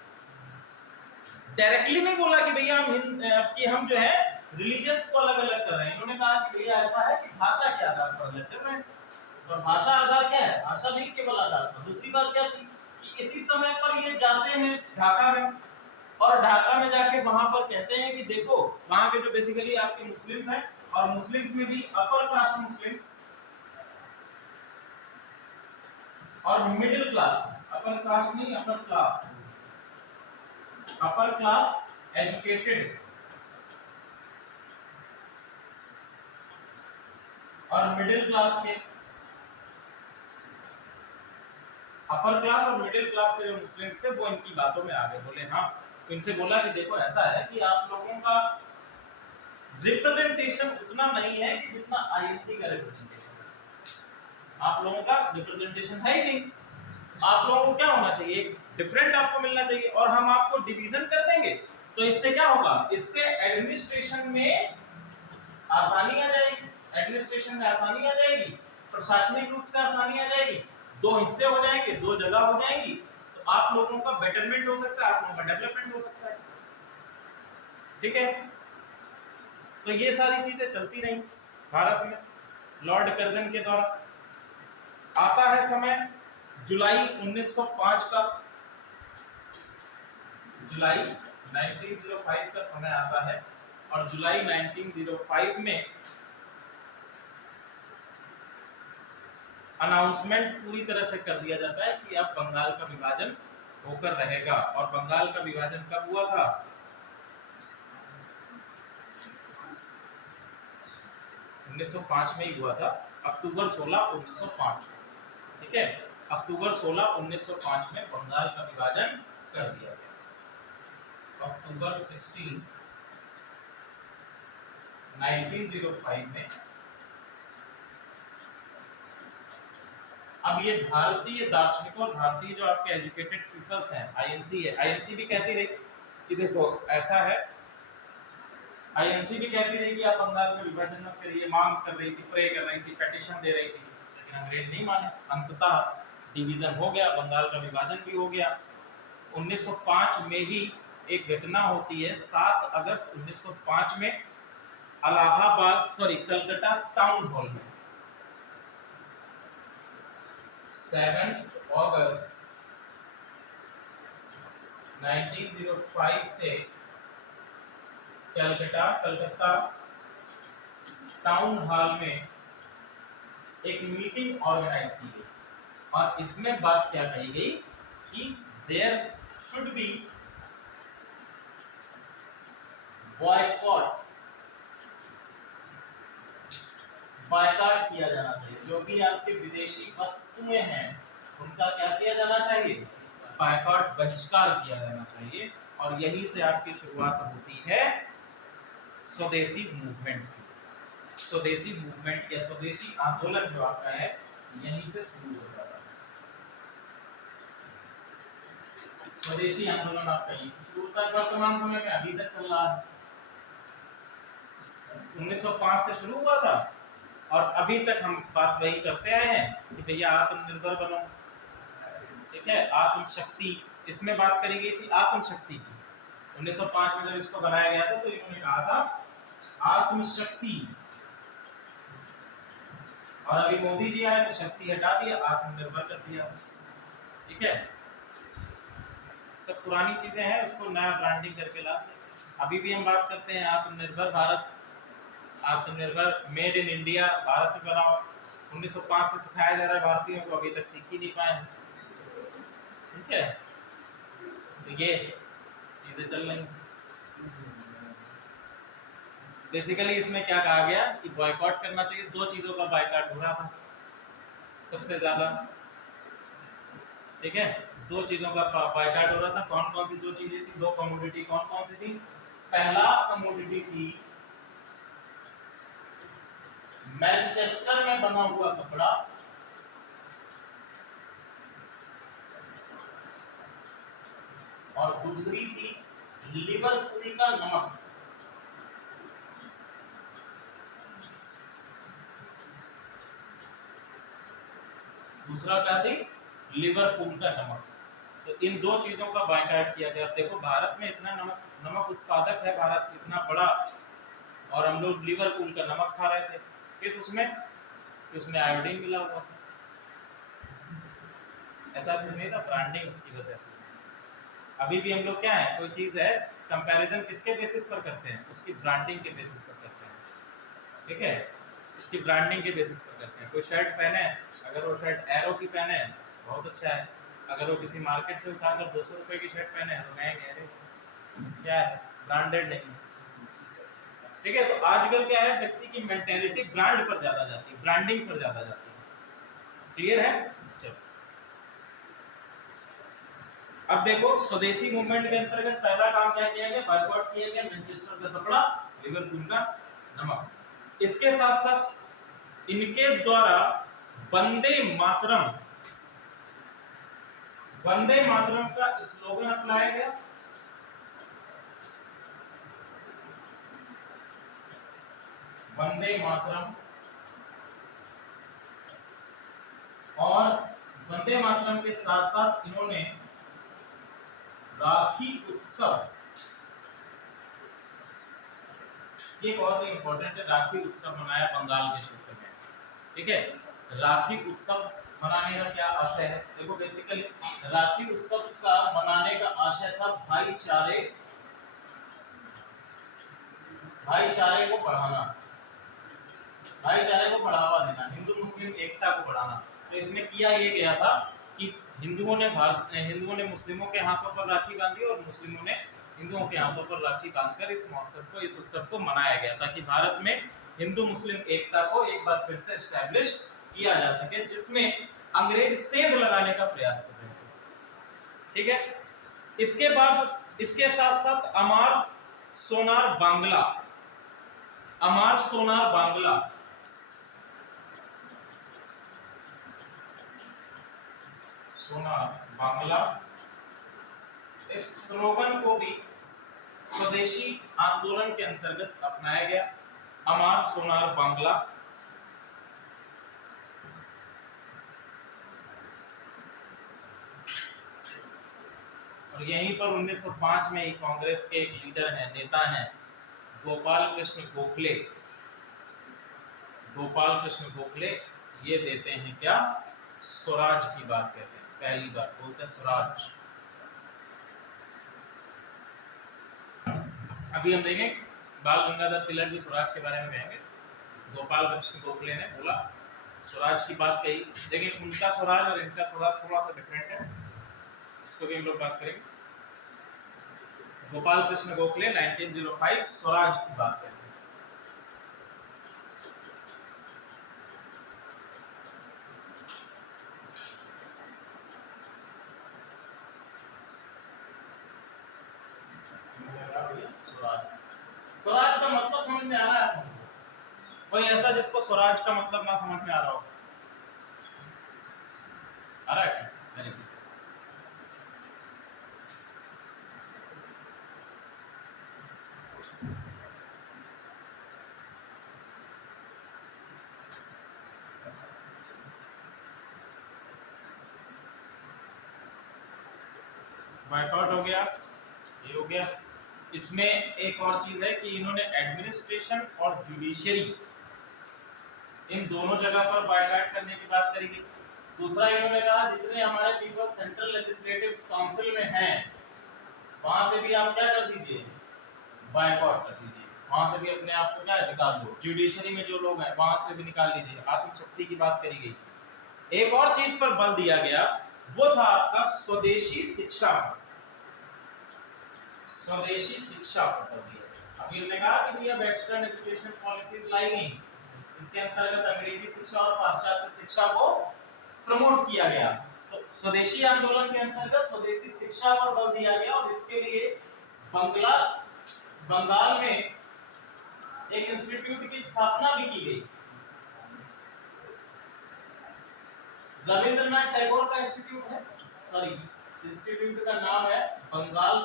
डायरेक्टली नहीं बोला कि भैया हम जो है रिलीजियंस को अलग अलग कर रहे हैं। इन्होंने कहा कि भैया ऐसा है कि भाषा के आधार पर अलग कर रहे हैं, और भाषा आधार क्या है, भाषा नहीं केवल आधार पर। दूसरी बात क्या थी कि इसी समय पर ये जाते हैं ढाका में, और ढाका में जाके वहां पर कहते हैं कि देखो वहां के जो बेसिकली आपके मुस्लिम्स हैं, और मुस्लिम्स में भी अपर कास्ट मुस्लिम्स और मिडिल क्लास, अपर कास्ट नहीं upper class, upper class educated और मिडिल क्लास के, अपर क्लास और मिडिल क्लास के जो मुस्लिम्स थे वो इनकी बातों में आ गए। बोले हाँ, तो इनसे बोला कि देखो ऐसा है कि आप लोगों का रिप्रेजेंटेशन उतना नहीं है कि जितना आईएनसी का रिप्रेजेंटेशन है। आप लोगों का रिप्रेजेंटेशन है ही नहीं। आप लोगों को क्या होना चाहिए, डिफरेंट आपको मिलना चाहिए, और हम आपको डिवीजन कर देंगे तो इससे क्या होगा, इससे एडमिनिस्ट्रेशन में आसानी आ जाएगी, एडमिनिस्ट्रेशन में आसानी आ जाएगी, प्रशासनिक रूप से आसानी आ जाएगी, दो हिस्से हो जाएंगे, दो जगह हो जाएंगी, तो आप लोगों का बेटरमेंट हो सकता है, आप लोगों का डेवलपमेंट हो सकता है। ठीक है, तो ये सारी चीजें चलती रही भारत में लॉर्ड कर्जन के द्वारा। आता है समय जुलाई 1905 का, जुलाई 1905 का समय आता है, और जुलाई 1905 में अनाउंसमेंट पूरी तरह से कर दिया जाता है कि अब बंगाल का विभाजन होकर रहेगा। और बंगाल का विभाजन कब हुआ था, 1905 में ही हुआ था, अक्टूबर 16, 1905। ठीक है, अक्टूबर 16, 1905 में बंगाल का विभाजन कर दिया गया। अक्टूबर 16, 1905 में। अब ये भारतीय दार्शनिकों और भारतीय जो आपके एजुकेटेड पीपल्स हैं, आईएनसी है, आईएनसी भी कहती रही कि देखो ऐसा है, आईएनसी भी कहती रही कि आप बंगाल में विभाजन मत करिए, मांग कर रही थी, प्रे कर रही थी, पेटिशन दे रही थी, लेकिन अंग्रेज नहीं माने। अंततः डिवीजन हो गया, बंगाल का विभाजन भी हो गया। 1905 में ही एक घटना होती है, 7 अगस्त 1905 में कलकत्ता टाउन हॉल में, 7 अगस्त 1905 से कलकत्ता टाउन हॉल में एक मीटिंग ऑर्गेनाइज की गई, और इसमें बात क्या कही गई कि देयर शुड बी बॉयकॉट किया जाना चाहिए, जो भी आपके विदेशी वस्तुएं हैं उनका क्या किया जाना चाहिए, बॉयकॉट, बहिष्कार किया जाना चाहिए। और यहीं से आपकी शुरुआत होती है स्वदेशी मूवमेंट की। स्वदेशी मूवमेंट या स्वदेशी आंदोलन जो आपका है यहीं से शुरू हो जाता है। स्वदेशी आंदोलन आपका यहीं से शुरू होता है, वर्तमान समय में अभी तक चल रहा है। 1905 से शुरू हुआ था और अभी तक हम बात वही करते आए हैं कि भैया आत्मनिर्भर बनो, ठीक है। आत्मशक्ति, इसमें बात करी गई थी आत्मशक्ति की। 1905 में जब इसको बनाया गया था तो इन्होंने कहा था आत्मशक्ति, और अभी मोदी जी आए तो शक्ति हटा दिया, आत्मनिर्भर कर दिया, ठीक है। सब पुरानी चीजें हैं, उसको नया ब्रांडिंग करके लाते हैं। अभी भी हम बात करते हैं आत्मनिर्भर भारत, आत्मनिर्भर मेड इन इंडिया, भारत में बनाओ। 1905 से सिखाया जा रहा है भारतीयों को, अभी तक सीख ही नहीं पाए, ठीक है। तो ये चीजें चल रही हैं। बेसिकली इसमें क्या कहा गया कि बॉयकॉट करना चाहिए। दो चीजों का बॉयकॉट हो रहा था सबसे ज्यादा, ठीक है। दो चीजों का बॉयकॉट हो रहा था। कौन कौन सी दो चीजें थी? दो कमोडिटी कौन कौन सी थी? पहला कमोडिटी थी मैनचेस्टर में बना हुआ कपड़ा, और दूसरी थी लिवरपूल का नमक। दूसरा क्या थी? लिवरपूल का नमक। तो इन दो चीजों का बायकॉट किया गया। देखो भारत में इतना नमक उत्पादक है भारत इतना बड़ा, और हम लोग लिवरपूल का नमक खा रहे थे। किस उसमें? कि उसमें आयोडीन मिला हुआ था। ऐसा कुछ नहीं था, ब्रांडिंग उसकी वजह से। अभी भी हम लोग क्या है, कोई चीज है कंपैरिजन किसके बेसिस पर करते हैं? उसकी ब्रांडिंग के बेसिस पर करते हैं, ठीक है। उसकी ब्रांडिंग के बेसिस पर करते हैं। कोई शर्ट पहने, अगर वो शर्ट एरो की पहने बहुत अच्छा है, अगर वो किसी मार्केट से उठाकर 200 रुपए की शर्ट पहने तो महंगे है, क्या है, ब्रांडेड नहीं, ठीक है। तो आजकल क्या है, व्यक्ति की मेंटेलिटी ब्रांड पर ज्यादा जाती है, ब्रांडिंग पर ज्यादा जाती है, क्लियर है। चलो अब देखो स्वदेशी मूवमेंट के अंतर्गत पहला काम क्या किया गया? बॉयकॉट किया गया मैनचेस्टर का कपड़ा, लिवरपूल का नमक। इसके साथ साथ इनके द्वारा वंदे मातरम, वंदे मातरम का स्लोगन अपनाया गया। वंदे मातरम, और वंदे मातरम के साथ साथ इन्होंने राखी उत्सव, ये बहुत ही इंपॉर्टेंट है, राखी उत्सव मनाया बंगाल के क्षेत्र में, ठीक है। राखी उत्सव मनाने का क्या आशय है? देखो बेसिकली राखी उत्सव का मनाने का आशय था भाईचारे, भाईचारे को बढ़ाना, भाईचारे को बढ़ावा देना, हिंदू मुस्लिम एकता को बढ़ाना। तो इसमें किया ये गया था कि हिंदुओं ने मुस्लिमों के हाथों पर राखी बांधी और मुस्लिमों ने हिंदुओं के हाथों पर राखी बांधकर इस महोत्सव को, इस उत्सव को मनाया गया ताकि भारत में हिंदू मुस्लिम एकता को एक बार फिर से एस्टैब्लिश किया जा सके, जिसमें अंग्रेज सेंध लगाने का प्रयास कर रहे थे, ठीक है। इसके बाद इसके साथ साथ अमार सोनार बांग्ला, अमार सोनार बांग्ला, सोनार बांग्ला, इस स्लोगन को भी स्वदेशी आंदोलन के अंतर्गत अपनाया गया। अमार सोनार बांग्ला, और यहीं पर 1905 में ही कांग्रेस के एक लीडर हैं, नेता हैं, गोपाल कृष्ण गोखले, गोपाल कृष्ण गोखले, ये देते हैं क्या? स्वराज की बात कहते हैं, पहली बार बोलते हैं स्वराज। अभी हम देखेंगे बाल गंगाधर तिलक भी स्वराज के बारे में कहेंगे। गोपाल कृष्ण गोखले ने बोला स्वराज की बात कही, लेकिन उनका स्वराज और इनका स्वराज थोड़ा सा डिफरेंट है, उसको भी हम लोग बात करेंगे। गोपाल कृष्ण गोखले 1905 स्वराज की बात करते हैं। स्वराज का मतलब समझ में आ रहा है? कोई ऐसा जिसको स्वराज का मतलब ना समझ में आ रहा हो? आ रहा है? बायकॉट हो गया, ये हो गया। इसमें एक और चीज है कि इन्होंने एडमिनिस्ट्रेशन और जुडिशरी इन दोनों जगह पर बायकॉट करने की बात करी गई। दूसरा इन्होंने कहा जितने हमारे पीपल सेंट्रल लेजिस्लेटिव काउंसिल में हैं वहां से भी आप क्या कर दीजिए, बायकॉट कर दीजिए, वहां से भी अपने आप को क्या निकाल दो। जुडिशरी में जो लोग हैं वहां से भी निकाल लीजिए। आत्मशक्ति की बात करी गई। एक और चीज पर बल दिया गया वो था आपका स्वदेशी शिक्षा पर। स्वदेशी शिक्षा पर बल दिया गया। अभी हमने कहा कि भैया वेस्टर्न एजुकेशन पॉलिसीज लाई गई, इसके अंतर्गत अंग्रेजी शिक्षा और पाश्चात्य शिक्षा को प्रमोट किया गया। तो स्वदेशी आंदोलन के अंतर्गत स्वदेशी शिक्षा पर बल दिया गया और इसके लिए बंगाल में एक इंस्टीट्यूट की स्थापना भी की गई। रविंद्रनाथ टैगोर का इंस्टीट्यूट है, सॉरी इंस्टीट्यूट का नाम है Bengal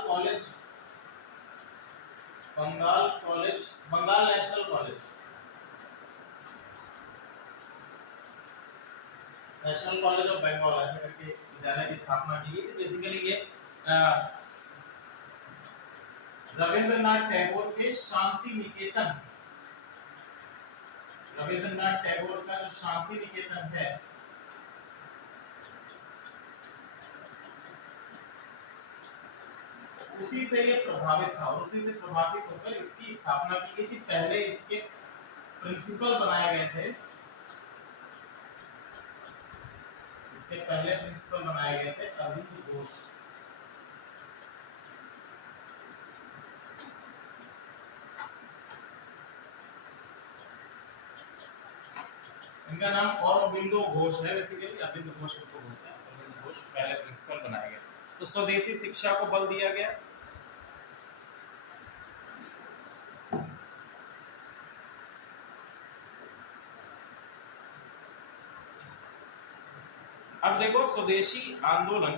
national college of Bengal ऐसे करके विद्यालय की स्थापना की गई। बेसिकली ये रविंद्रनाथ टैगोर के शांति निकेतन, रविंद्रनाथ टैगोर का जो शांति निकेतन है उसी से ये प्रभावित था और उसी से प्रभावित होकर इसकी स्थापना की गई थी। पहले इसके प्रिंसिपल बनाए गए थे, इसके पहले प्रिंसिपल बनाए गए थे अरविंद घोष। इनका नाम औरबिंदो घोष है, बेसिकली अरविंद घोष को बोलते हैं। अरविंद घोष पहले प्रिंसिपल बनाए गए। तो स्वदेशी शिक्षा को बल दिया गया। अब देखो स्वदेशी आंदोलन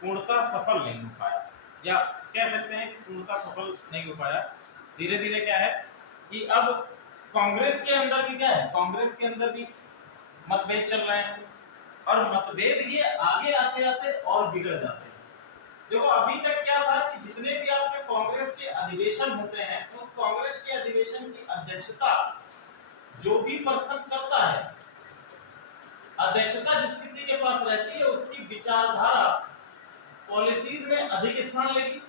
पूर्णतः सफल नहीं हो पाया, या कह सकते हैं कि पूर्णतः सफल नहीं हो पाया। धीरे धीरे क्या है कि अब कांग्रेस के अंदर भी क्या है, कांग्रेस के अंदर भी मतभेद चल रहे हैं और मतभेद ये आगे आते आते और बिगड़ जाते हैं। देखो अभी तक क्या था कि जितने भी आपके कांग्रेस के अधिवेशन होते हैं उस कांग्रेस के अधिवेशन की अध्यक्षता जो भी पर्सन करता है, अध्यक्षता जिस किसी के पास रहती है उसकी विचारधारा पॉलिसीज में अधिक स्थान लेगी।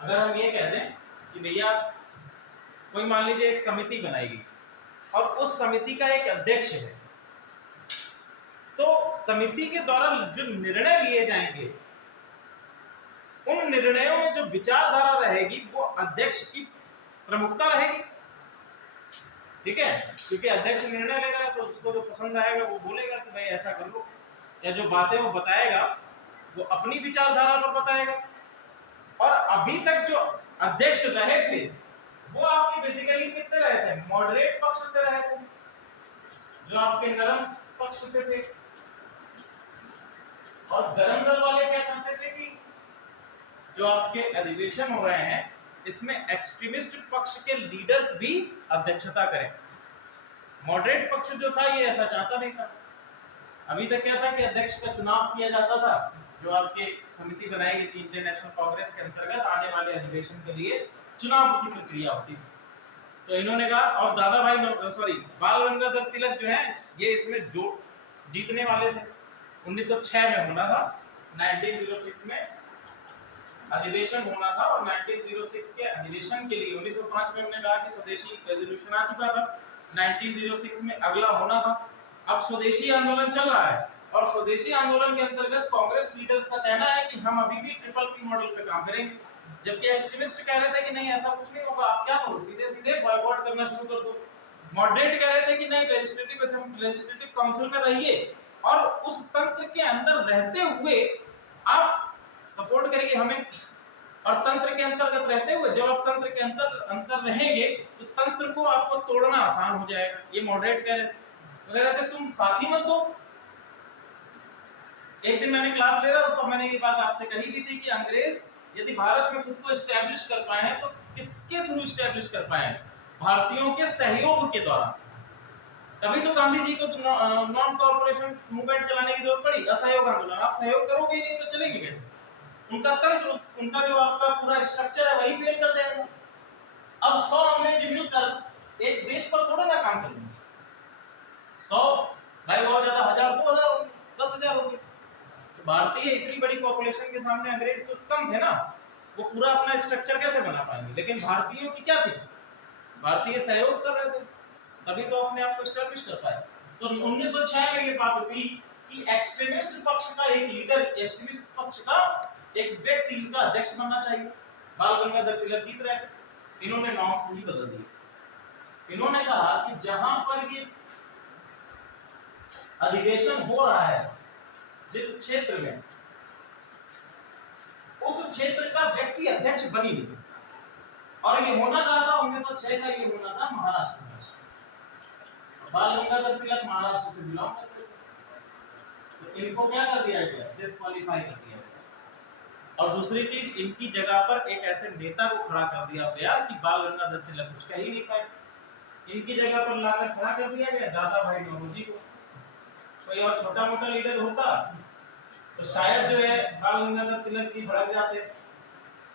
अगर हम ये कह दें कि भैया कोई मान लीजिए एक समिति बनाएगी और उस समिति का एक अध्यक्ष है, तो समिति के द्वारा जो निर्णय लिए जाएंगे उन निर्णयों में जो विचारधारा रहेगी वो अध्यक्ष की प्रमुखता रहेगी। ठीक है, क्योंकि अध्यक्ष निर्णय ले रहा है तो उसको जो पसंद आएगा वो बोलेगा कि भाई ऐसा कर लो, या जो बातें वो बताएगा वो अपनी विचारधारा पर बताएगा। और अभी तक जो अध्यक्ष रहे थे वो आपके बेसिकली किससे रहे थे, मॉडरेट पक्ष से रहे थे, जो आपके नरम पक्ष से थे। और गरम दल वाले क्या चाहते थे कि जो आपके अधिवेशन हो रहे हैं इसमें एक्सट्रीमिस्ट पक्ष के लीडर्स भी अध्यक्षता करें। मॉडरेट पक्ष जो था ये ऐसा चाहता नहीं था। अभी तक क्या था कि अध्यक्ष का चुनाव किया जाता था, जो आपके समिति बनाई गई थी इंडियन नेशनल कांग्रेस के अंतर्गत आने वाले अधिवेशन के लिए चुनाव की प्रक्रिया होती थी। तो इन्होंने कहा, और दादा भाई बाल गंगाधर तिलक जो है ये इसमें जो जीतने वाले थे। 1906 में होना था, 1906 में अधिवेशन होना था और 1906 के अधिवेशन के लिए 1905 में हमने कहा कि स्वदेशी रेजोल्यूशन आ चुका था, 1906 में अगला होना था। अब स्वदेशी आंदोलन चल रहा है और स्वदेशी आंदोलन के अंतर्गत कांग्रेस लीडर्स का कहना है कि हम अभी भी ट्रिपल पी मॉडल पे काम करेंगे, जबकि एक्सट्रीमिस्ट कह रहे थे कि नहीं ऐसा कुछ नहीं होगा, आप क्या करो सीधे सीधे बॉयकॉट करना शुरू कर दो। मॉडरेट कह रहे थे कि नहीं लेजिस्लेटिव काउंसिल में रहिए और उस तंत्र के अंदर रहते हुए आप सपोर्ट करेंगे हमें, और तंत्र के अंतर्गत रहते हुए जब आप तंत्र के अंतर रहेंगे तो तंत्र को आपको तोड़ना आसान हो जाएगा। ये मॉडरेट कह रहे थे तुम साथी मत दो। एक दिन मैंने क्लास ले रहा था तो मैंने ये बात आपसे कही भी थी कि अंग्रेज यदि भारत में खुद को एस्टैब्लिश कर पाए हैं तो किसके थ्रू एस्टैब्लिश कर पाए हैं, भारतीयों के सहयोग के द्वारा। तभी तो गांधी जी को नॉन कॉर्पोरेशन मूवमेंट चलाने की जरूरत पड़ी, असहयोग आंदोलन। आप सहयोग करोगे ही नहीं तो चलेंगे कैसे? उनका तंत्र, उनका जो आपका पूरा स्ट्रक्चर है वही फेल कर जाएगा। अब 100 अंग्रेज मिलकर एक देश पर थोड़ा ना काम करेंगे। 100 भाई बहुत ज्यादा, 1000, 2000, 10,000 हो गए। तो भारतीय इतनी बड़ी पॉपुलेशन के सामने अंग्रेज तो कम थे ना, वो पूरा अपना स्ट्रक्चर कैसे बना पाएंगे? लेकिन भारतीयों की क्या थी, भारतीय सहयोग कर रहे थे, तभी तो अपने आप को स्टैब्लिश कर पाए। तो 1906 में ये बात हुई कि एक्सट्रीमिस्ट पक्ष का एक लीडर, एक्सट्रीमिस्ट पक्ष का एक व्यक्ति इनका अध्यक्ष बनना चाहिए। बाल गंगाधर तिलक जीत रहे थे, इन्होंने नॉर्म्स ही बदल दिए। इन्होंने कहा कि जहां पर ये अधिवेशन हो रहा है, जिस क्षेत्र में, उस क्षेत्र का व्यक्ति अध्यक्ष बन ही नहीं सकता। और ये होना कहा था 1906 का, ये होना था महाराष्ट्र में। बाल गंगाधर तिलक महाराष्ट्र से बिलोंग करते थे, तो इनको क्या कर दिया गया? डिस्क्वालीफाई कर दिया गया। और दूसरी चीज, इनकी जगह पर एक ऐसे नेता को खड़ा कर दिया गया कि बाल गंगाधर तिलक कुछ कह ही नहीं पाए। इनकी जगह पर लाकर खड़ा कर दिया गया दादा भाई नौरोजी को। कोई और छोटा मोटा लीडर होता तो शायद जो है बाल गंगाधर तिलक जी भड़क जाते,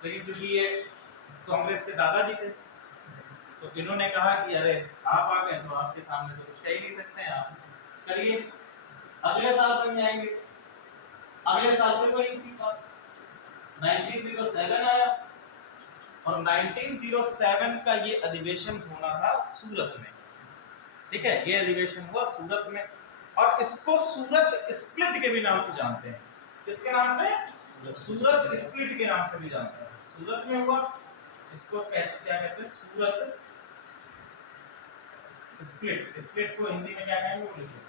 लेकिन क्योंकि ये कांग्रेस के दादाजी थे, तो इन्होंने कहा कि अरे आप आ गए तो आपके सामने तो कुछ कह ही नहीं सकते हैं, आप करिए। अगले साल बन जाएंगे, अगले साल फिर वही बात। 1907 आया और 1907 का ये अधिवेशन होना था सूरत में, ठीक है? ये अधिवेशन हुआ सूरत में, और इसको सूरत स्प्लिट के भी नाम से जानते हैं। किसके नाम से? सूरत स्प्लिट के नाम से भी जानते हैं। सूरत में हुआ, इसको क्या कहते हैं? सूरत स्प्लिट। स्प्लिट को हिंदी में क्या कहेंगे? वो लिखिए।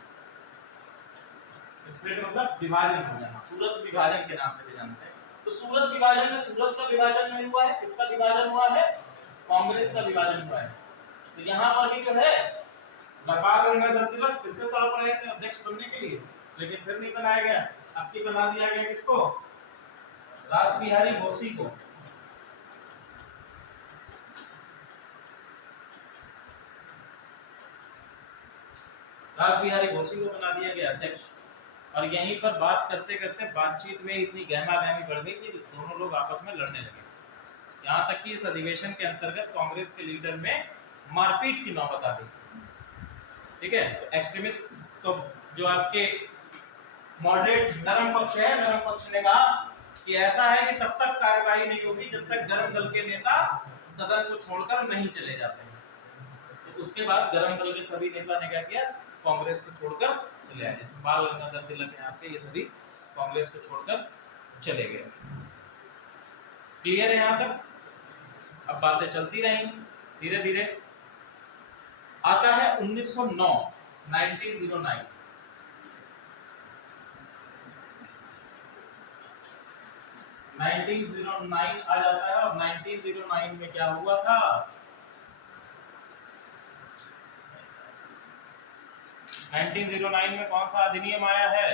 स्प्लिट मतलब विभाजन हो जाना, सूरत विभाजन के नाम से भी जानते हैं। तो सूरत विभाजन में, सूरत का विभाजन नहीं हुआ है, किसका विभाजन हुआ है? कांग्रेस का विभाजन हुआ है। तो यहाँ पर भी जो है बाल गंगाधर तिलक फिर से तड़प रहे थे अध्यक्ष बनने के लिए, लेकिन फिर नहीं बनाया गया। अब की बना दिया गया किसको? रासबिहारी बोसी को। रासबिहारी बोसी को बना दिया गया अध्यक्ष। और यहीं पर बात करते करते बातचीत में इतनी गहमागहमी बढ़ गई कि दोनों लोग आपस में लड़ने लगे। यहाँ तक कि इस अधिवेशन के अंतर्गत कांग्रेस के लीडर में मारपीट की नौबत आ गई, ठीक है? तो एक्सट्रीमिस्ट, तो जो आपके मॉडरेट नरम पक्ष है, नरम पक्ष ने कहा कि ऐसा है कि तब तक कार्यवाही नहीं होगी जब तक गरम दल के नेता सदन को छोड़कर नहीं चले जाते हैं। तो उसके बाद गरम दल के सभी नेता ने क्या किया? कांग्रेस को छोड़कर चले आए, जिसमें बाल गंगाधर तिलक यहाँ पे, ये सभी कांग्रेस को छोड़कर चले गए। क्लियर है यहाँ तक? अब बातें चलती रहेंगी धीरे धीरे। आता है 1909, 1909। 1909 आ जाता है, और 1909 में क्या हुआ था? 1909 में कौन सा अधिनियम आया है?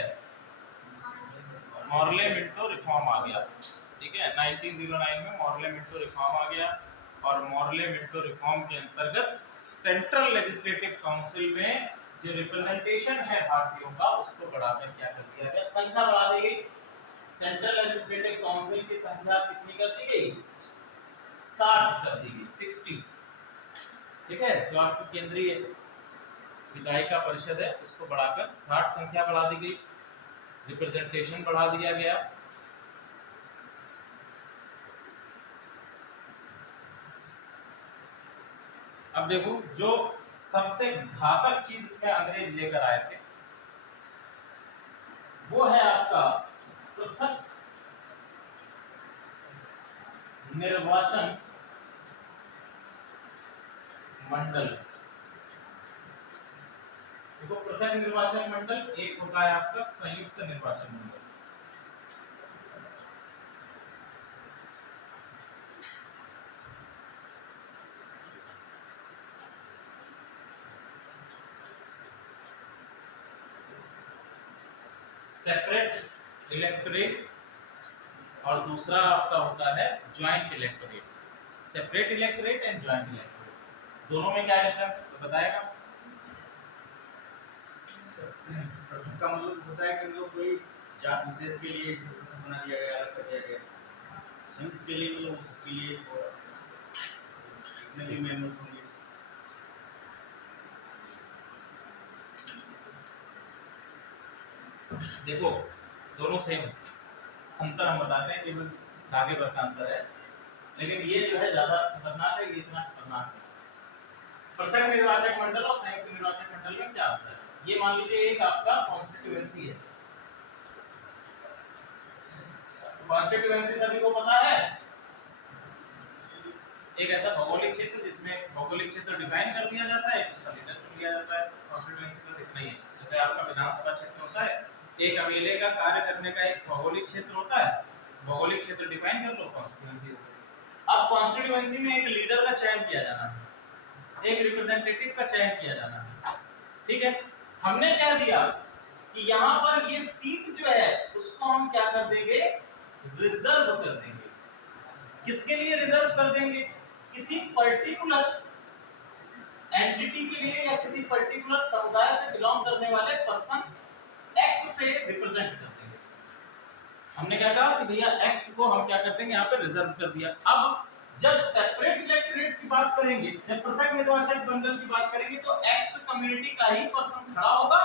मॉर्ले मिंटो रिफॉर्म आ गया, ठीक है? 1909 में मॉर्ले मिंटो रिफॉर्म आ गया, और मॉर्ले मिंटो रिफॉर्म के अंतर्गत सेंट्रल लेजिस्लेटिव काउंसिल में जो रिप्रेजेंटेशन है भारतीयों का, उसको बढ़ाकर क्या कर दिया गया? संख्या बढ़ा दी गई। सेंट्रल लेजिस्लेटिव काउंसिल की संख्या कितनी कर दी गई? 60 कर दी गई, 60, ठीक है? जो आपकी केंद्रीय विधायिका परिषद है, उसको बढ़ाकर 60 संख्या बढ़ा दी गई, रिप्रेजेंटेशन बढ़ा दिया गया। अब देखो, जो सबसे घातक चीज इसमें अंग्रेज लेकर आए थे वो है आपका पृथक निर्वाचन मंडल। देखो, पृथक निर्वाचन मंडल, एक होता है आपका संयुक्त निर्वाचन मंडल। सेपरेट इलेक्टोरेट, और दूसरा आपका होता है joint electorate. Separate electorate and joint electorate, दोनों में क्या डिफरेंस है तो बताएगा। पृथक का मतलब होता है कि मतलब कोई जात विशेष के लिए पृथक बना दिया गया, अलग कर दिया गया। संयुक्त के लिए मतलब उसके लिए और जितने भी मेंबर्स होंगे। देखो दोनों सेम, अंतर हम बताते हैं केवल धागे पर का अंतर है, लेकिन ये जो है ज्यादा खतरनाक है, ये इतना खतरनाक है। पृथक निर्वाचक मंडल और संयुक्त निर्वाचक मंडल में क्या होता है? ये मान लीजिए एक आपका कॉन्स्टिट्यूएंसी है। कॉन्स्टिट्यूएंसी सभी को पता है, एक ऐसा भौगोलिक क्षेत्र जिसमें भौगोलिक क्षेत्र डिफाइन कर दिया जाता है, उसका लीडर चुन लिया जाता है। कॉन्स्टिट्यूएंसी बस इतना ही है। जैसे आपका विधानसभा क्षेत्र होता है, एक एमएलए का कार्य करने का एक भौगोलिक क्षेत्र होता है, भौगोलिक क्षेत्र डिफाइन कर लो, कॉन्स्टिट्यूएंसी हो गई। अब कॉन्स्टिट्यूएंसी में एक लीडर का चयन किया जाना है, एक रिप्रेजेंटेटिव का चयन किया जाना है, ठीक है। हमने कह दिया कि यहाँ पर ये सीट जो है उसको हम क्या कर देंगे, रिजर्व कर देंगे। किसके लिए रिजर्व कर देंगे? किसी पर्टिकुलर एंटिटी के लिए या किसी पर्टिकुलर समुदाय से बिलोंग करने वाले पर्सन एक्स से रिप्रेजेंट कर देंगे। हमने क्या कहा कि भैया एक्स को हम क्या कर देंगे, यहाँ पे रिजर्व कर दिया। अब जब सेपरेट इलेक्टोरेट की बात करेंगे, जब पृथक निर्वाचक मंडल की बात करेंगे, तो एक्स कम्युनिटी का ही पर्सन खड़ा होगा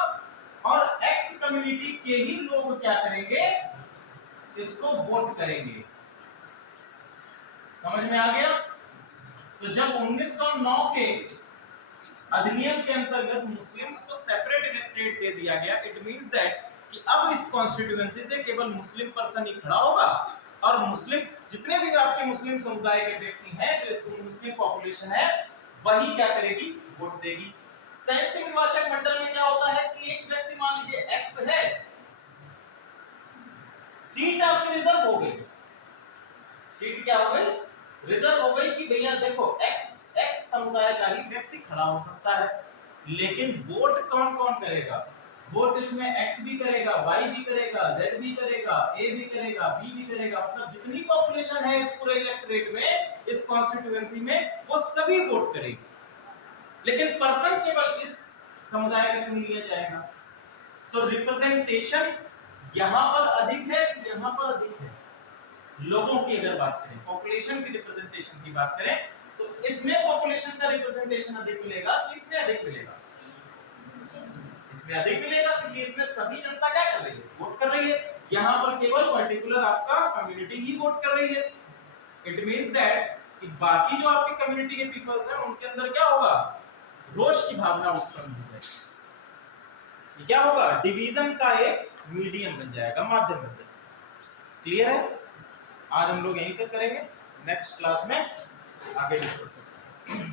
और एक्स कम्युनिटी के ही लोग क्या करेंगे, इसको वोट करेंगे। समझ में आ गया? तो जब 1909 के अधिनियम के अंतर्गत मुस्लिम्स को सेपरेट इलेक्टोरेट दे दिया गया, इट मींस दैट कि अब इस कॉन्स्टिट्यूएंसी से केवल मुस्लिम पर्सन ही खड़ा होगा और मुस्लिम जितने भी आपके मुस्लिम समुदाय के व्यक्ति हैं, जो मुस्लिम पॉपुलेशन है, वही क्या करेगी, वोट देगी। संयुक्त निर्वाचक मंडल में क्या होता है कि एक व्यक्ति मान लीजिए एक्स है, सीट आपकी रिजर्व हो गई। सीट क्या हो गई, रिजर्व हो गई कि भैया देखो एक्स समुदाय का ही व्यक्ति खड़ा हो सकता है, लेकिन वोट कौन कौन करेगा? वोट इसमें एक्स भी करेगा, वाई भी करेगा, जेड भी करेगा, ए भी करेगा, बी भी करेगा। मतलब जितनी पॉपुलेशन है इस पूरे इलेक्टोरेट में, इस कॉन्स्टिट्यूएंसी में, वो सभी वोट करेगी, लेकिन पर्सन केवल इस समुदाय का चुन लिया जाएगा। तो रिप्रेजेंटेशन यहां पर अधिक है, यहां पर अधिक है। लोगों की अगर बात करें, पॉपुलेशन की रिप्रेजेंटेशन की बात करें, तो इसमें पॉपुलेशन का रिप्रेजेंटेशन अधिक मिलेगा कि इसमें अधिक मिलेगा? इसमें अधिक मिलेगा, क्योंकि इसमें सभी जनता क्या कर रही है, वोट कर रही है। यहाँ पर केवल पर्टिकुलर आपका कम्युनिटी ही वोट कर रही है। इट मींस दैट कि बाकी जो आपकी कम्युनिटी के पीपल्स हैं, उनके अंदर क्या होगा, रोष की भावना उत्पन्न हो जाएगी। ये क्या होगा, डिवीजन का एक मीडियम बन जाएगा, माध्यम बन जाएगा। क्लियर है? आज हम लोग यहीं तक करेंगे, नेक्स्ट क्लास में आगे डिस्कस करेंगे।